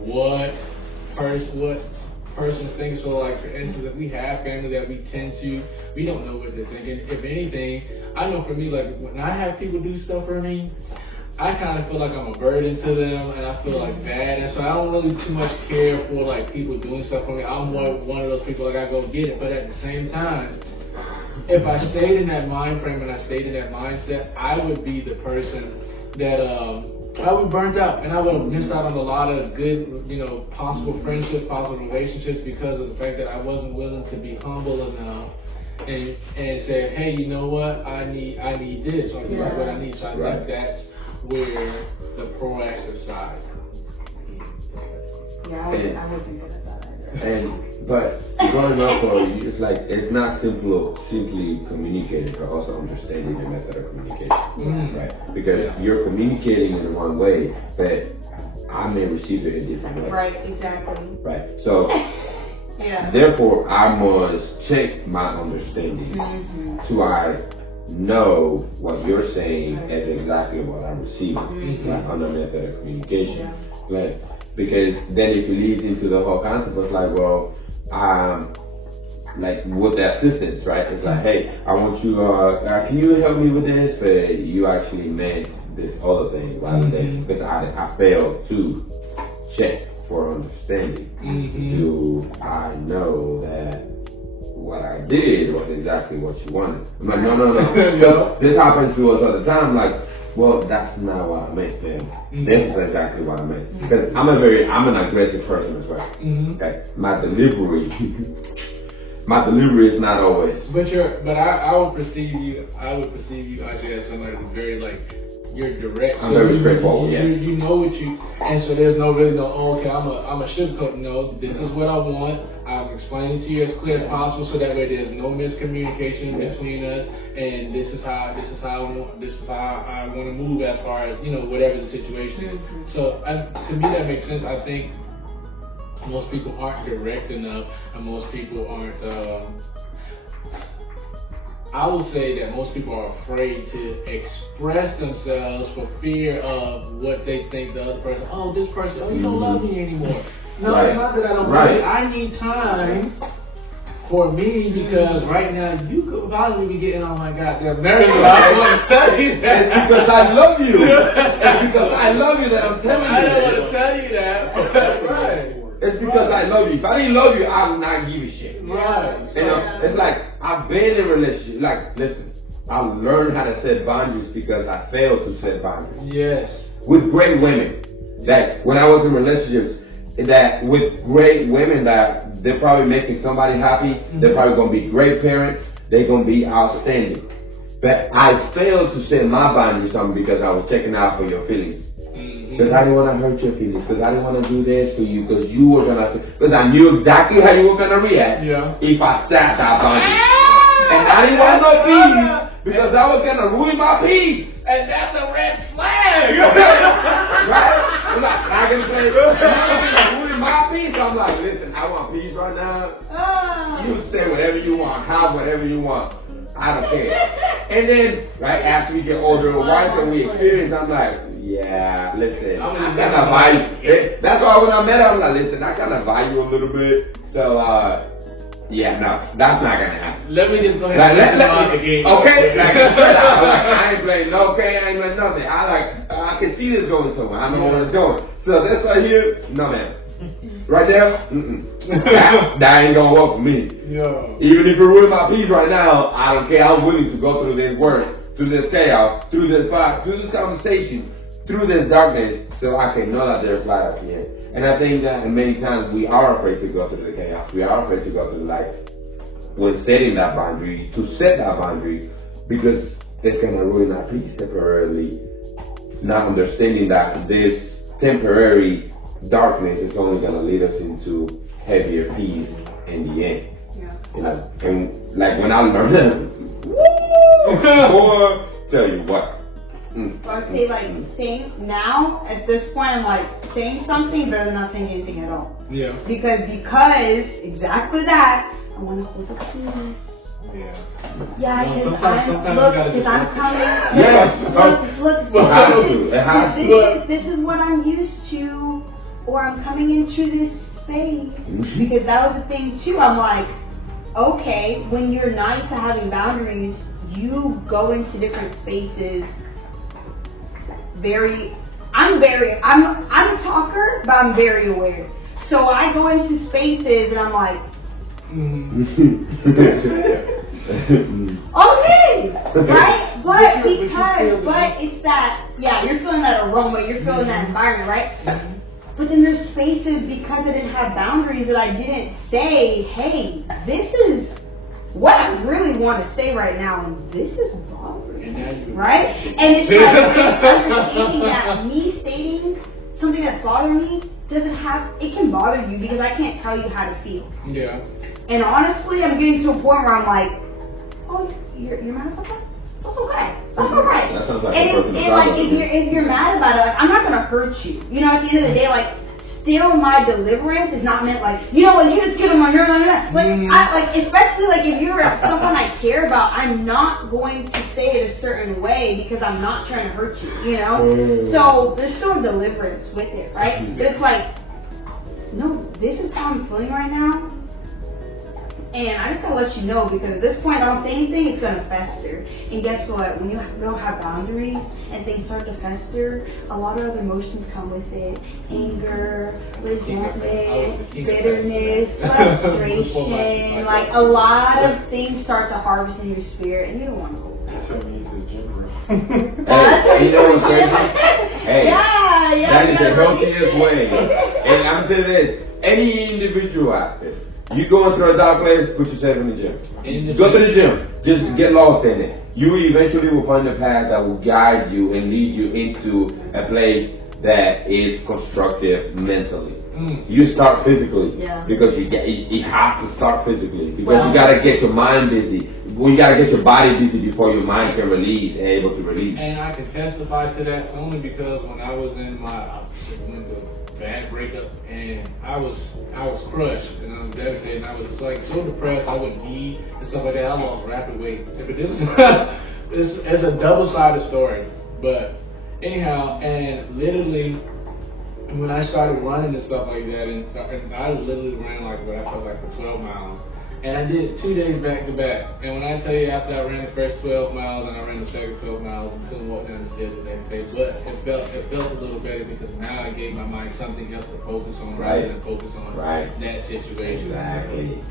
what person thinks. So, like, for instance, if we have family that we tend to, we don't know what they're thinking. If anything, I know for me, like, when I have people do stuff for me, I kind of feel like I'm a burden to them, and I feel like bad, and so I don't really too much care for like people doing stuff for me. I'm more one of those people, like, I go get it. But at the same time, if I stayed in that mind frame and I stayed in that mindset, I would be the person that I would burnt out, and I would have missed out on a lot of good, possible friendships, possible relationships because of the fact that I wasn't willing to be humble enough and say, hey, you know what, I need this, or this is what I need. So I think that's where the proactive side comes. Yeah, I wasn't good at that either. But growing up, it's like, it's not simply communicating, but also understanding the method of communication, right? Because you're communicating in one way, but I may receive it a different way. Right, exactly. Right. So, yeah. Therefore, I must check my understanding so I know what you're saying as exactly what I'm receiving, like on the method of communication. Like, because then if it leads into the whole concept of like, well, like with the assistance, right? It's like, hey, I want you, can you help me with this? But you actually meant this other thing rather than, because I failed to check for understanding. Do I know that what I did was exactly what you wanted? I'm like, no. This happens to us all the time. Like, well, that's not what I meant, man. This is exactly what I meant. Because I'm an aggressive person as well. Okay, my delivery is not always. But I would perceive you actually as somebody who's very like, you're direct. I'm very straightforward. Yes. You know what you, and so there's no really okay, I'm a sugarcoat. No, this is what I want. I'm explaining to you as clear as possible, so that way there's no miscommunication between us. And this is how I want to move as far as whatever the situation is. So to me that makes sense. I think most people aren't direct enough, and most people aren't. I would say that most people are afraid to express themselves for fear of what they think the other person. Oh, this person. Oh, you don't love me anymore. No, it's not that I don't love you. I need time for me because right now you could probably be getting on my goddamn nerves. I don't want to tell you that. It's because I love you. It's because I love you that I'm telling you. I don't want to tell you that. Right. It's because I love you. If I didn't love you, I would not give a shit. Right. It's like, I've been in a relationship. Like, listen, I learned how to set boundaries because I failed to set boundaries. Yes. With great women. Like, when I was in relationships, that with great women that they're probably making somebody happy, they're probably gonna be great parents, they're gonna be outstanding. But I failed to set my boundaries on because I was checking out for your feelings. Because I didn't want to hurt your feelings, because I didn't want to do this for you, because you were gonna, because I knew exactly how you were gonna react if I set that boundary. And I didn't want no peace because I was gonna ruin my peace, and that's a red flag. Right? I'm not gonna play. You're gonna ruin my peace. I'm like, listen, I want peace right now. You say whatever you want, have whatever you want. I don't care. And then, right after we get older and wiser and we experience, I'm like, yeah, listen, I kind of value. That's why when I met her, I'm like, listen, I kind of value a little bit. So, yeah, no, that's not gonna happen. Let me just go ahead and let the game. Okay, I ain't playing no game, I ain't playing nothing. I can see this going somewhere. I know what it's doing. So this right here, no man. Right there, that ain't gonna work for me. Yeah. Even if you ruin my peace right now, I don't care. I'm willing to go through this work, through this chaos, through this fight, through this conversation, through this darkness, so I can know that there's light at the end. And I think that many times we are afraid to go through the chaos. We are afraid to go through life when setting that boundary, to set that boundary, because it's gonna ruin our peace temporarily. Not understanding that this temporary darkness is only gonna lead us into heavier peace in the end. Yeah. You know, and like when I learned that, boy, tell you what. I would say like saying now at this point I'm like saying something better than not saying anything at all. Yeah. Because exactly that, I want to hold the peace. Yeah. Yeah, No, because I'm coming. Yes. Look, this is what I'm used to, or I'm coming into this space. Because that was the thing too. I'm like, okay, when you're not used to having boundaries, you go into different spaces. I'm a talker, but I'm very aware. So I go into spaces and I'm like, okay, right? But it's that, yeah, you're feeling that aroma, you're feeling that environment, right? But then there's spaces, because I didn't have boundaries, that I didn't say, hey, this is what I really want to say right now, and this is bothering me, right? And it's like understanding that me stating something that's bothering me it can bother you because I can't tell you how to feel. Yeah. And honestly, I'm getting to a point where I'm like, oh, you're mad about that? That's okay. That's alright. That sounds like if you're mad about it, like, I'm not gonna hurt you. You know, at the end of the day, like, still my deliverance is not meant like, you know, like, you just get them on your like, especially like if you're someone I care about, I'm not going to say it a certain way because I'm not trying to hurt you, you know? So there's still deliverance with it, right? But it's like, no, this is how I'm feeling right now. And I just gotta let you know, because at this point, I don't say anything, it's gonna fester. And guess what? When you don't have boundaries and things start to fester, a lot of other emotions come with it. Anger, resentment, bitterness, frustration. Like, a lot of things start to harvest in your spirit, and you don't want to hold that. Tell me it's gym bro. Hey, you know what's crazy? Hey, yeah, that is the healthiest way. And I'm telling you this, any individual out there, you going through a dark place, put yourself in the gym. Go to the gym. Just get lost in it. You eventually will find a path that will guide you and lead you into a place that is constructive mentally. You start physically, because you have to start physically, because you gotta get your mind busy. You gotta get your body busy before your mind can release and able to release. And I can testify to that only because when I was in my bad breakup, and I was crushed and I was devastated, and I was like so depressed I wouldn't eat and stuff like that. I lost rapid weight. But this is it's a double-sided story. But anyhow, and literally when I started running and stuff like that, and I literally ran like what I felt like for 12 miles. And I did 2 days back to back. And when I tell you, after I ran the first 12 miles and I ran the second 12 miles, I couldn't walk down the stairs the next day. But it felt a little better because now I gave my mind something else to focus on rather than focus on that situation.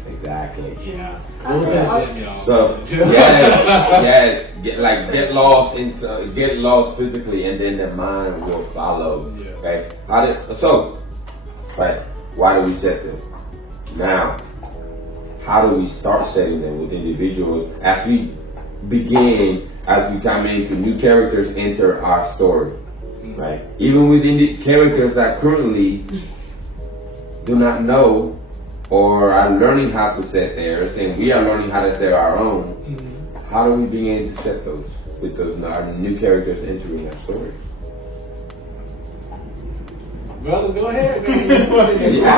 Exactly. Yeah. Those are them, y'all. So yes, get lost physically, and then the mind will follow. Yeah. Okay. Why do we set them? Now, how do we start setting them with individuals as we come into new characters enter our story, right? Even within the characters that currently do not know or are learning how to set theirs, and we are learning how to set our own. How do we begin to set those with our new characters entering our story? Brother, go ahead, man. I'm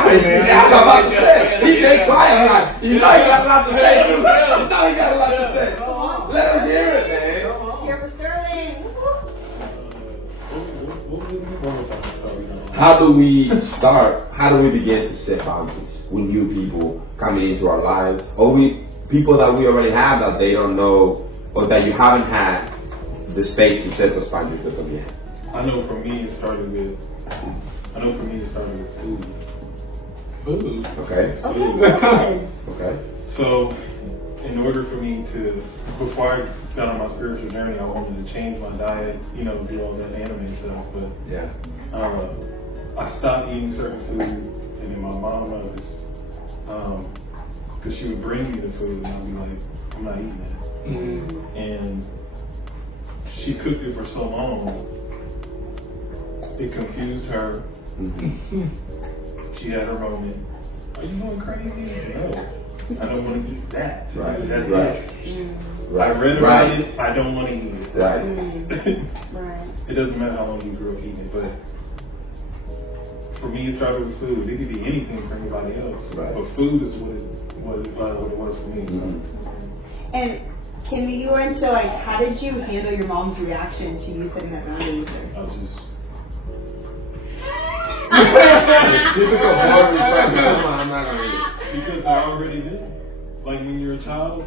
about to say. He stayed quiet like, you know he got a lot to say. You know he got a lot to say. Let us hear it, man. Here for Sterling. How do we start? How do we begin to set boundaries with new people coming into our lives, or people that we already have that they don't know, or that you haven't had the space to set those boundaries with them yet? I know for me it started with food. Food. Okay. Okay. Okay. So, in order for me to, before I got on my spiritual journey, I wanted to change my diet, do all that anime stuff, but Yeah. I stopped eating certain food, and then my mom noticed, because she would bring me the food, and I'd be like, I'm not eating that. And she cooked it for so long, it confused her. She had her moment. Are you going crazy? No. I don't want to eat that. Right. That's Right. it. Right. I read about it. I don't want to eat it. Right. Right. It doesn't matter how long you grew up eating it, but for me, it started with food. It could be anything for anybody else, Right. but food is what it was for me. So. And can we go into how did you handle your mom's reaction to you setting that boundary with her? I was just. Typical boy response. Come on, I'm not gonna read it. Because I already did. Like when you're a child,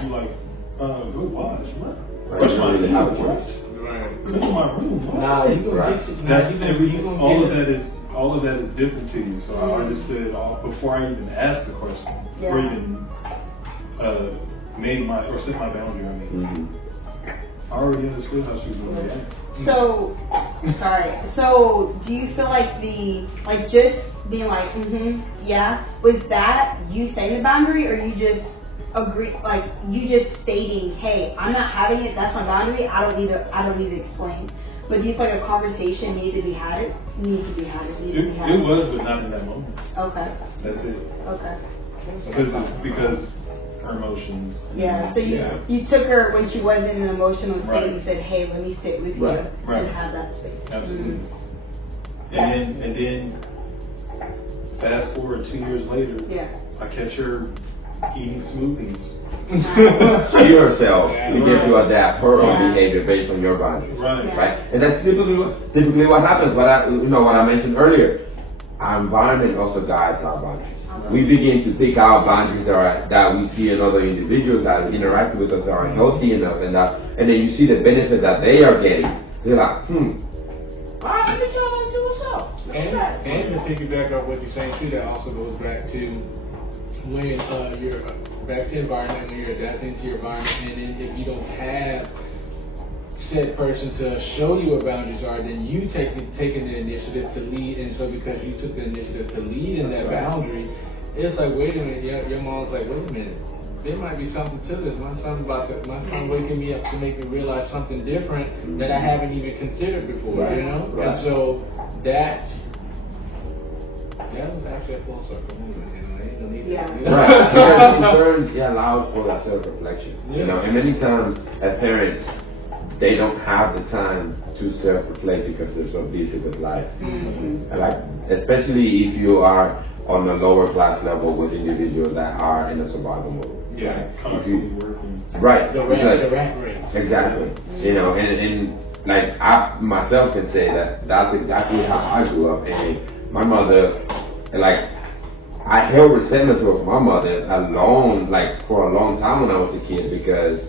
you like, go wash. What? Brush my teeth. What? Right. Go to my room. What? Nah, you gonna Right. get it. That's Nah, everything. gonna All get of it. that is different to you. So I understood before I even asked the question, or even set my boundary. I mean, I already understood how she was going to react. So, sorry. So, do you feel like just being yeah, was that you setting the boundary, or you just agree, you just stating, hey, I'm not having it, that's my boundary, I don't need to explain. But do you feel like a conversation needed to be had? It was, but not in that moment. Okay. That's it. Okay. Because her emotions. Yeah, so you took her when she wasn't in an emotional state and said, hey, let me sit with you and have that space. Absolutely. And then fast forward 2 years later, I catch her eating smoothies. She herself begins to adapt her own behavior based on your boundaries. Right. And that's typically what happens. But what I mentioned earlier, our environment also guides our boundaries. We begin to pick out boundaries that we see in other individuals that interact with us are healthy enough, and then you see the benefit that they are getting. You're like, And to piggyback off what you're saying too, that also goes back to when you're back to environment, when you're adapting to your environment, and then if you don't have said person to show you what boundaries are, then you taking the initiative to lead, and so because you took the initiative to lead in that boundary, it's like, wait a minute, your mom's like, wait a minute, there might be something to this. My son waking me up to make me realize something different that I haven't even considered before, Right. And so that was actually a full circle movement, right, because in turn, it allows for a self-reflection, and many times as parents, they don't have the time to self-reflect because they're so busy with life. Especially if you are on a lower class level with individuals that are in a survival mode. Yeah, constantly working. Right. The rat race. Exactly. And I myself can say that's exactly how I grew up. And my mother, I held resentment towards my mother for a long time when I was a kid, because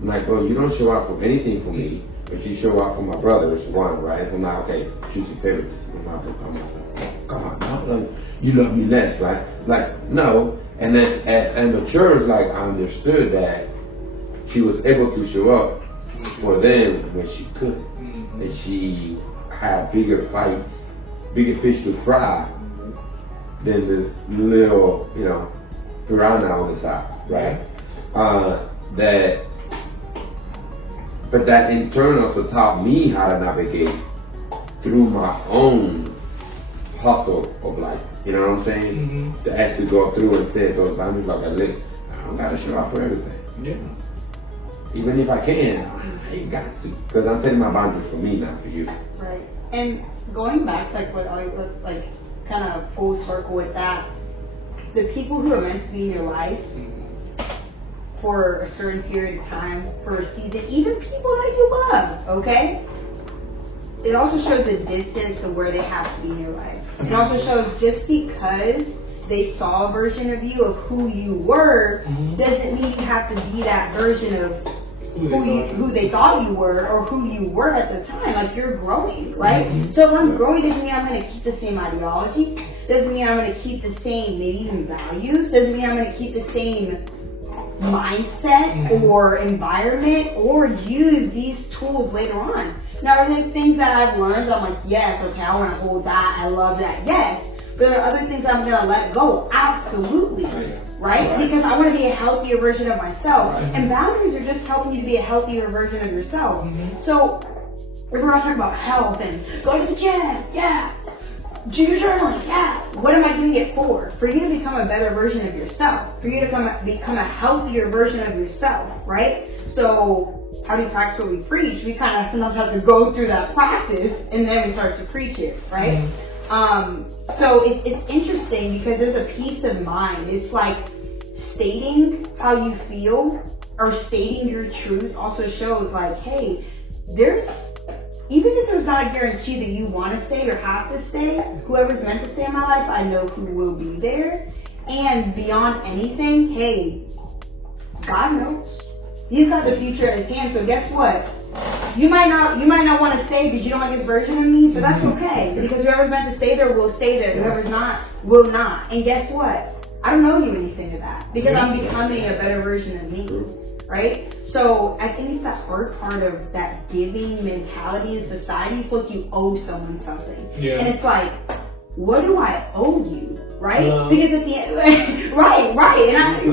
I'm like, well, you don't show up for anything for me, but you show up for my brothers, one, right? So I'm like, okay, choose your favorite. I'm like, oh God, no, you love me less, right? No. And as I matured, I understood that she was able to show up for them when she could. And she had bigger fights, bigger fish to fry then this little, piranha on the side, right? But that in turn also taught me how to navigate through my own hustle of life. You know what I'm saying? Mm-hmm. To actually go through and set those boundaries like, look, I don't gotta show up for everything. Yeah. Even if I can, I ain't got to. Because I'm setting my boundaries for me, not for you. Right. And going back to like what I was like kind of full circle with that, the people who are meant to be in your life for a certain period of time, for a season, even people that you love, okay? It also shows the distance of where they have to be in your life. It also shows just because they saw a version of you, of who you were, doesn't mean you have to be that version of who they thought you were or who you were at the time. Like, you're growing, right? So if I'm growing, doesn't mean I'm going to keep the same ideology, doesn't mean I'm going to keep the same maybe even values, doesn't mean I'm going to keep the same mindset or environment or use these tools later on. Now, are there things that I've learned that I'm like, yes, okay, I want to hold that, I love that, yes. But there are other things that I'm going to let go, absolutely, right? Because I want to be a healthier version of myself. And boundaries are just helping you to be a healthier version of yourself. So, if we're not talking about health and go to the gym, yeah. Do your journaling, yeah. What am I doing it for? For you to become a better version of yourself. For you to become a healthier version of yourself, right? So, how do you practice what we preach? We kind of sometimes have to go through that practice and then we start to preach it, right? So it's interesting because there's a peace of mind. It's like stating how you feel or stating your truth also shows like, hey, even if there's not a guarantee that you want to stay or have to stay, whoever's meant to stay in my life, I know who will be there. And beyond anything, hey, God knows. He's got the future at his hand, so guess what? You might not want to stay because you don't like this version of me, but that's okay. Because whoever's meant to stay there will stay there. Whoever's not, will not. And guess what? I don't owe you anything to that because I'm becoming a better version of me, right? So I think it's that hard part of that giving mentality in society. It's like you owe someone something. Yeah. And it's like, what do I owe you? Right? Because at the end, right, and I'm giving you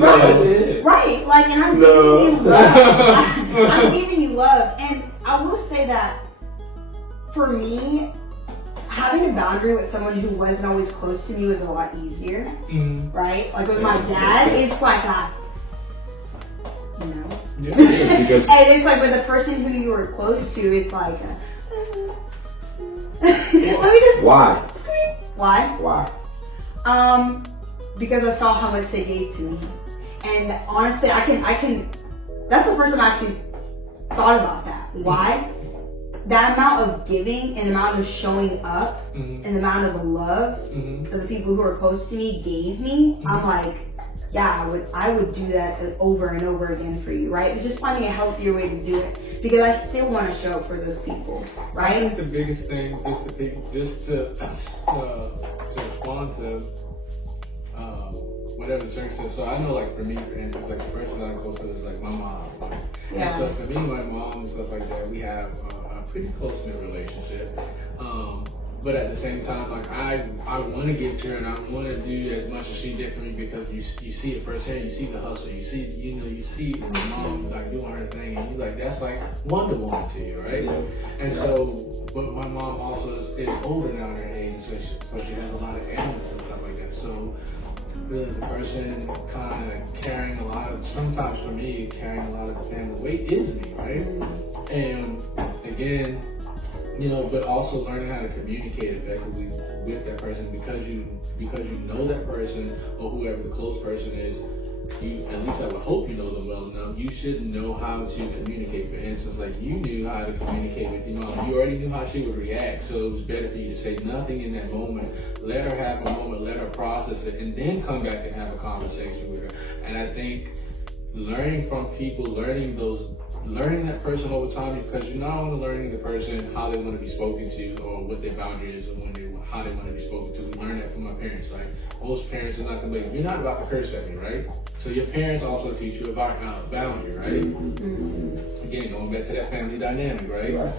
love. I'm giving you love. And I will say that for me, having a boundary with someone who wasn't always close to me was a lot easier. Right? Like with my dad, it's like and it's like with the person who you were close to, it's like Why? Why? Because I saw how much they gave to me. And honestly, I can, that's the first time I actually thought about that. Why? That amount of giving and amount of showing up and the amount of love that the people who are close to me gave me, I'm like, yeah, I would do that over and over again for you, right? It's just finding a healthier way to do it because I still want to show up for those people, right? I think the biggest thing to respond to whatever the circumstance. So I know, like for me, for instance, like the person that I'm close to is like my mom. Right? Yeah. And so for me, my mom and stuff like that, we have a pretty close-knit relationship. But at the same time, like I want to give to her and I want to do as much as she did for me because you see it firsthand. You see the hustle. You see my mom like doing her thing, and you like that's like Wonder Woman to you, right? And so, but my mom also is older now in her age, so she has a lot of ailments and stuff like that. So the person kind of carrying a lot of, sometimes for me, carrying a lot of the family weight is me, right? And again, but also learning how to communicate effectively with that person because you know that person or whoever the close person is. At least I would hope you know them well enough. You should know how to communicate. For instance, like you knew how to communicate with your mom. You already knew how she would react, so it was better for you to say nothing in that moment. Let her have a moment, let her process it, and then come back and have a conversation with her. And I think learning from people, learning that person over time, because you're not only learning the person how they want to be spoken to or what their boundary is and how they want to be spoken to. We learned that from our parents, right? Most parents are not going to be, you're not about to curse at me, right? So your parents also teach you about boundary, right? Again, going back to that family dynamic, right?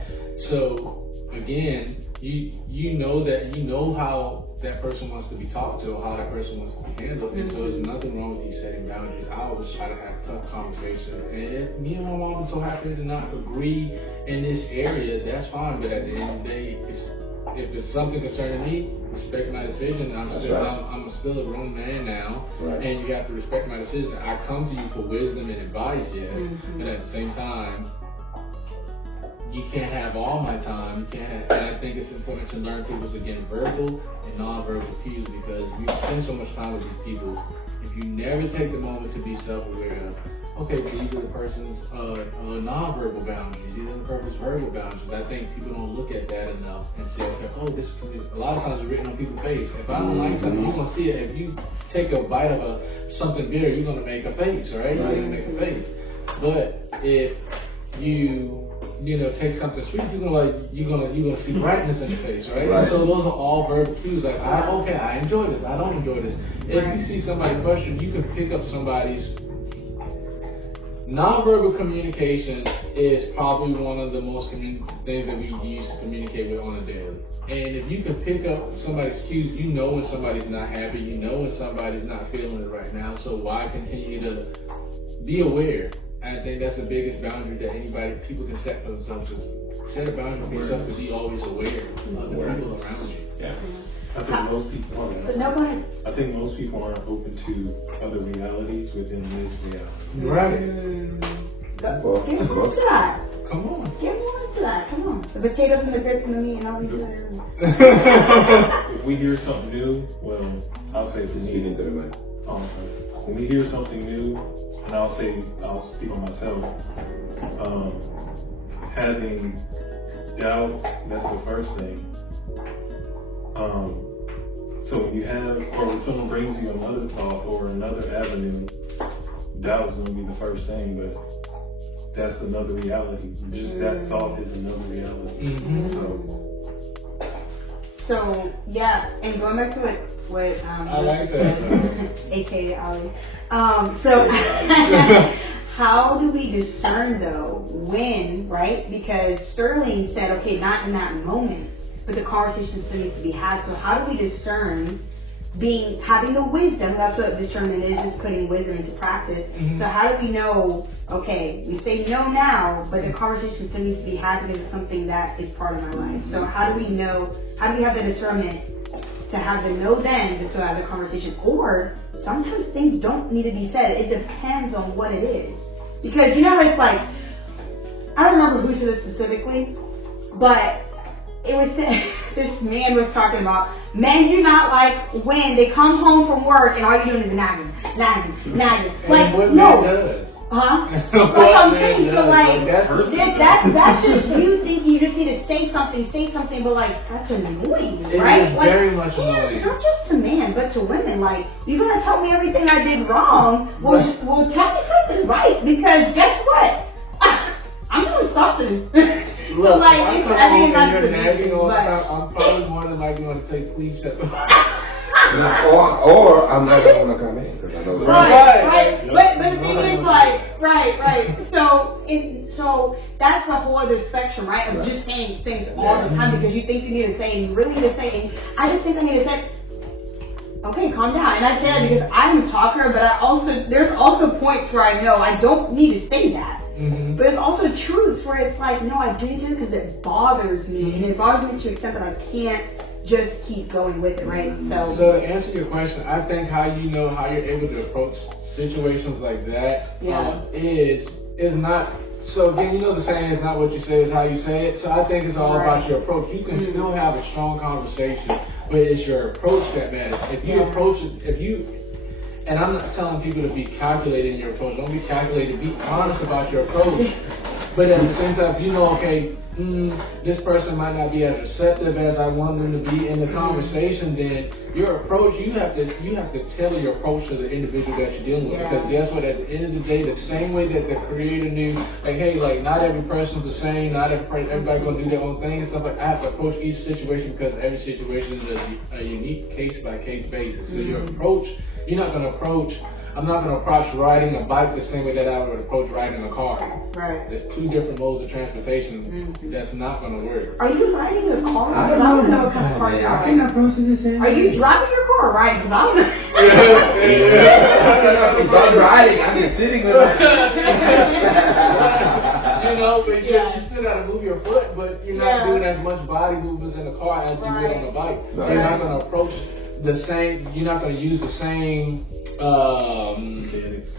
So again, you know how that person wants to be talked to, or how that person wants to be handled, and so there's nothing wrong with you setting boundaries. I always try to have tough conversations, and if me and my mom so happen to not agree in this area, that's fine. But at the end of the day, if it's something concerning me, respect my decision. I'm still a grown man now, Right. and you have to respect my decision. I come to you for wisdom and advice, yes, but at the same time, you can't have all my time. You can't have, and I think it's important to learn people's, again, verbal and non-verbal cues, because you spend so much time with these people. If you never take the moment to be self-aware of, okay, well, these are the person's non-verbal boundaries, these are the person's verbal boundaries. I think people don't look at that enough and say, okay, oh, this is, a lot of times it's written on people's face. If I don't like something, you're going to see it. If you take a bite of something bitter, you're going to make a face, right? You're going to make a face. But if you take something sweet, you're gonna see brightness in your face, right? Right. So those are all verbal cues. Like, I enjoy this. I don't enjoy this. If you see somebody frustrated, you can pick up somebody's nonverbal communication. Is probably one of the most things that we use to communicate with on a daily. And if you can pick up somebody's cues, you know when somebody's not happy. You know when somebody's not feeling it right now. So why continue to be aware? I think that's the biggest boundary that people can set for themselves. Just set a boundary for yourself to be always aware of the people around you. Yeah. I think most people But no, go ahead. I think most people aren't open to other realities within this reality. Right. Well, Get more to that. Come on. Get more to that. Come on. The potatoes and the grapes and the meat and all these other. If we hear something new, well, I'll say for speaking me, to the man. when we hear something new, and I'll speak on myself, having doubt, that's the first thing. So when you have, or when someone brings you another thought or another avenue, doubt is going to be the first thing, but that's another reality. Just that thought is another reality. So yeah, and going back to what I like that. aka Ali. So how do we discern though when, right? Because Sterling said, okay, not in that moment, but the conversation still needs to be had. So how do we discern having the wisdom? That's what discernment is putting wisdom into practice. So how do we know, okay, we say no now, but the conversation still needs to be had because it's something that is part of my life. So how do we know, how do we have the discernment to have the no then, but still have the conversation? Or sometimes things don't need to be said. It depends on what it is. Because you know how it's like, I don't remember who said this specifically, but it was this man was talking about men do not like when they come home from work and all you're doing is nagging. Like, what no. man does? Huh? What That's what I'm man saying. So does? like, that's that's just you think you just need to say something, but like that's annoying, It right? is Like, very much yeah, annoying. not just to men, but to women. Like, you're gonna tell me everything I did wrong. Well, well, tell me something right, because guess what? I'm doing something. Look, So, like, if I it's- come I think home that's and you're the nagging thing, all the but- time, I'm probably more than likely going to say, please shut the fuck Or I'm not gonna want to come in because I know. Right. But the thing is, like, right. So that's the whole other spectrum, right? Of just saying things all the time because you think you need to say, and you really need to say, I just think I need to say, okay, calm down. And I say that because I'm a talker, but there's also points where I know I don't need to say that. But there's also truths where it's like, no, I do it because it bothers me, and it bothers me to the extent that I can't just keep going with it, right? So to answer your question, I think how you know how you're able to approach situations like that is not. So again, you know the saying is not what you say, is how you say it. So I think it's all about your approach. You can still have a strong conversation, but it's your approach that matters. If you approach it, and I'm not telling people to be calculated in your approach. Don't be calculated. Be honest about your approach. But at the same time, if you know, okay, this person might not be as receptive as I want them to be in the conversation, then your approach, you have to tailor your approach to the individual that you're dealing with. Because guess what? At the end of the day, the same way that the creator knew, like, hey, like, not every person's the same. Not everybody gonna do their own thing and stuff. Like, I have to approach each situation because every situation is a unique case by case basis. So your approach, I'm not gonna approach riding a bike the same way that I would approach riding a car. Right. There's two two different modes of transportation, that's not going to work. Are you riding a car? I don't know what kind of car you're I think riding. I approaching the same. Are you driving your car or riding? Because I don't know. If I'm riding, I'm just sitting with my You know, but Yeah. you still gotta move your foot, but you're not Yeah. doing as much body movements in the car as you would Right. on the bike. Right. You're not gonna approach the same. You're not gonna use the same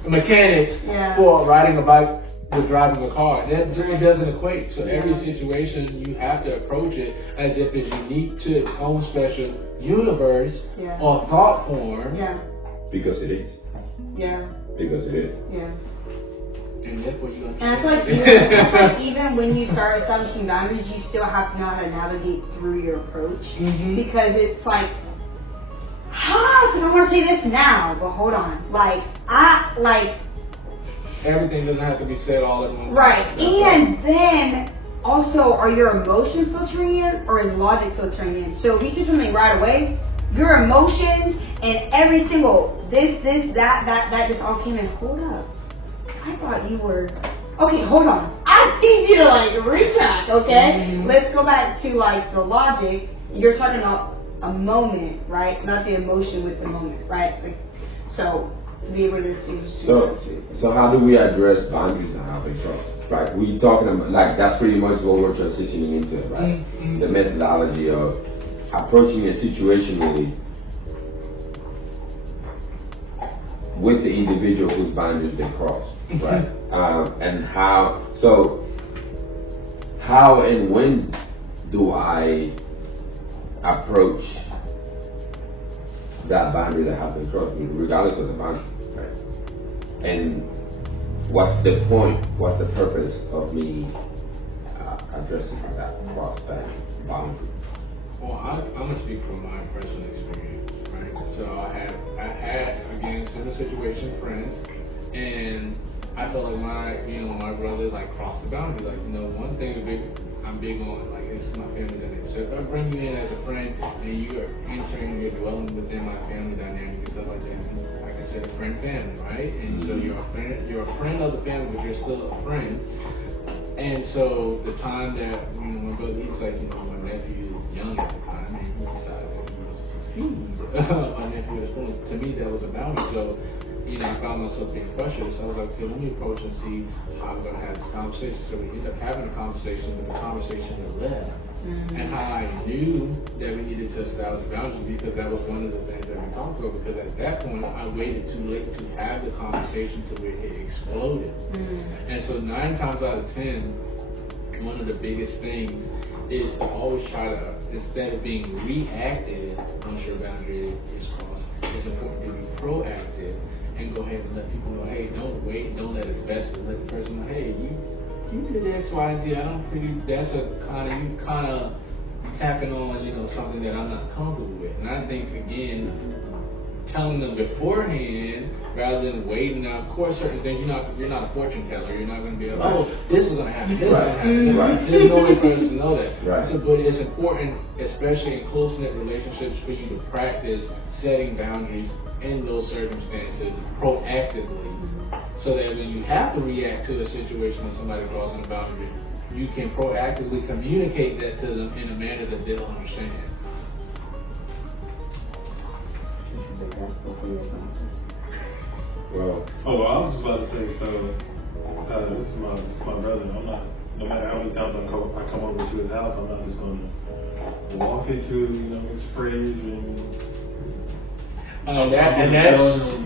mechanics Yeah. for riding a bike with driving a car. That really doesn't equate. So every situation you have to approach it as if it's unique to its own special universe Yeah. or thought form. Yeah. Because it is. Yeah. Because it is. Yeah. And therefore you And it's like, even when you start establishing boundaries, you still have to know how to navigate through your approach. Mhm. Because it's like, so I want to say this now, but hold on. everything doesn't have to be said all at once. Right. And then also, are your emotions filtering in or is logic filtering in? So if you see something right away, your emotions and every single this, that just all came in. Hold up. I thought you were. Okay, hold on. I need you to retract, okay? Mhm. Let's go back to the logic. You're talking about a moment, right? Not the emotion with the moment, right? So to be able to distinguish. So how do we address boundaries and how they cross? Right, we talking about that's pretty much what we're transitioning into, right? Mhm. The methodology of approaching a situation really with the individual whose boundaries they cross, right? And how and when do I approach that boundary that has been crossed, regardless of the boundary, right? And what's the point? What's the purpose of me addressing that boundary? Well, I'm gonna speak from my personal experience, right? So I had again similar situation, friends, and I felt like my brother crossed the boundary. One thing I'm big on, it's my family dynamic. So if I bring you in as a friend and you are entering, you're dwelling within my family dynamic and stuff like that, like I said, a friend family, right? And so you're a friend of the family, but you're still a friend. And so the time that my brother, he's my nephew is young at the time, and he decided that he was confused. My nephew was born. To me, that was a boundary. So I found myself being frustrated. So I was like, okay, let me approach and see how I'm gonna have this conversation. So we ended up having a conversation, but the conversation was left. And how I knew that we needed to establish boundaries because that was one of the things that we talked about. Because at that point, I waited too late to have the conversation to where it exploded. And so 9 times out of 10, one of the biggest things is to always try to, instead of being reactive once your boundary is crossed, it's important to be proactive and go ahead and let people know, hey, don't wait, don't let it fester. Let the person know, hey, you did X, Y, and Z. I don't think that's you kind of tapping on, something that I'm not comfortable with. And I think, again, telling them beforehand rather than waiting. Now, of course, certain things, you're not a fortune teller. You're not going to be like, oh, this is going to happen. This is going to happen. Right. There's no way for us to know that. Right. So, but it's important, especially in close-knit relationships, for you to practice setting boundaries in those circumstances proactively, so that when you have to react to a situation with somebody crossing a boundary, you can proactively communicate that to them in a manner that they'll understand. Well, I was just about to say, so this is my brother. I'm not, no matter how many times I come over to his house, I'm not just going to walk into his fridge And that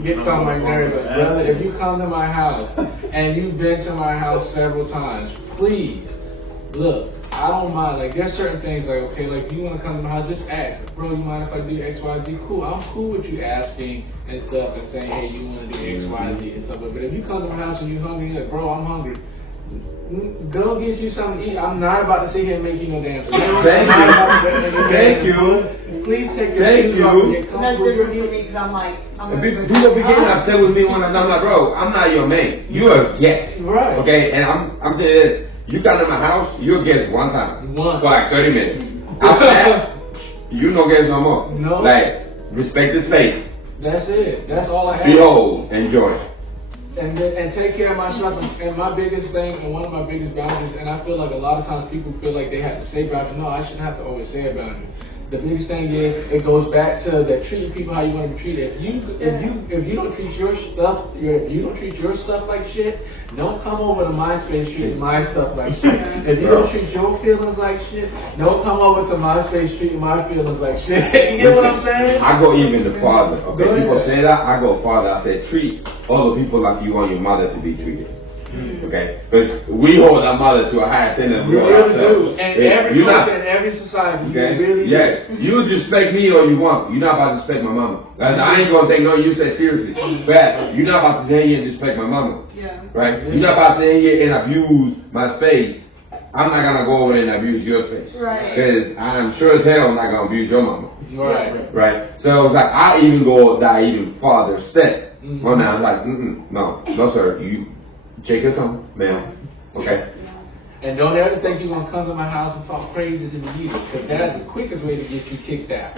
gets on my nerves. Brother, if you come to my house and you've been to my house several times, please, look, I don't mind. There's certain things you want to come to my house, just ask. Bro, you mind if I do X, Y, Z? Cool, I'm cool with you asking and stuff and saying, hey, you want to do X, Y, Z and stuff. But if you come to my house and you're hungry, you're like, bro, I'm hungry. Go get you something to eat. I'm not about to sit here and make you no damn sandwich. Thank you. Please take your shoes off and get That's comfortable. different for me because I'm from the beginning, I said with me when I'm like, bro, I'm not your man. You're a guest. Right. Okay, and I'm saying this. You come to my house, you're a guest one time. Once. For 30 minutes. After that, you no guest no more. No. Respect the space. That's it. That's all I have. Behold, enjoy. and take care of myself. And my biggest thing, and one of my biggest boundaries, and I feel like a lot of times people feel like they have to say boundaries. No, I shouldn't have to always say a boundary. The biggest thing is it goes back to that treating people how you want to be treated. If you don't treat your stuff, if you don't treat your stuff like shit, don't come over to my space treating my stuff like shit. If you don't treat your feelings like shit, don't come over to my space treating my feelings like shit. You get what I'm saying? I go even the farther. Okay, Go people ahead. say that, I go farther. I say treat other people like you want your mother to be treated. Okay, because we hold our mother to a higher standard than we hold really ourselves. do. And If every you're person not- in every society, Okay. you really Yes. You respect me or you won't. You're not about to respect my mama. I ain't gonna take no you say seriously. But you're not about to sit here and disrespect my mama. Yeah. Right? You're not about to sit here and abuse my space. I'm not gonna go over there and abuse your space. Right. Because I'm sure as hell I'm not gonna abuse your mama. do. Right. Right? So it's like I even go that even farther step. Mhm. Well now it's like, no sir, you check your tone, ma'am. Okay? And don't ever think you're gonna come to my house and talk crazy to the music, because that's the quickest way to get you kicked out.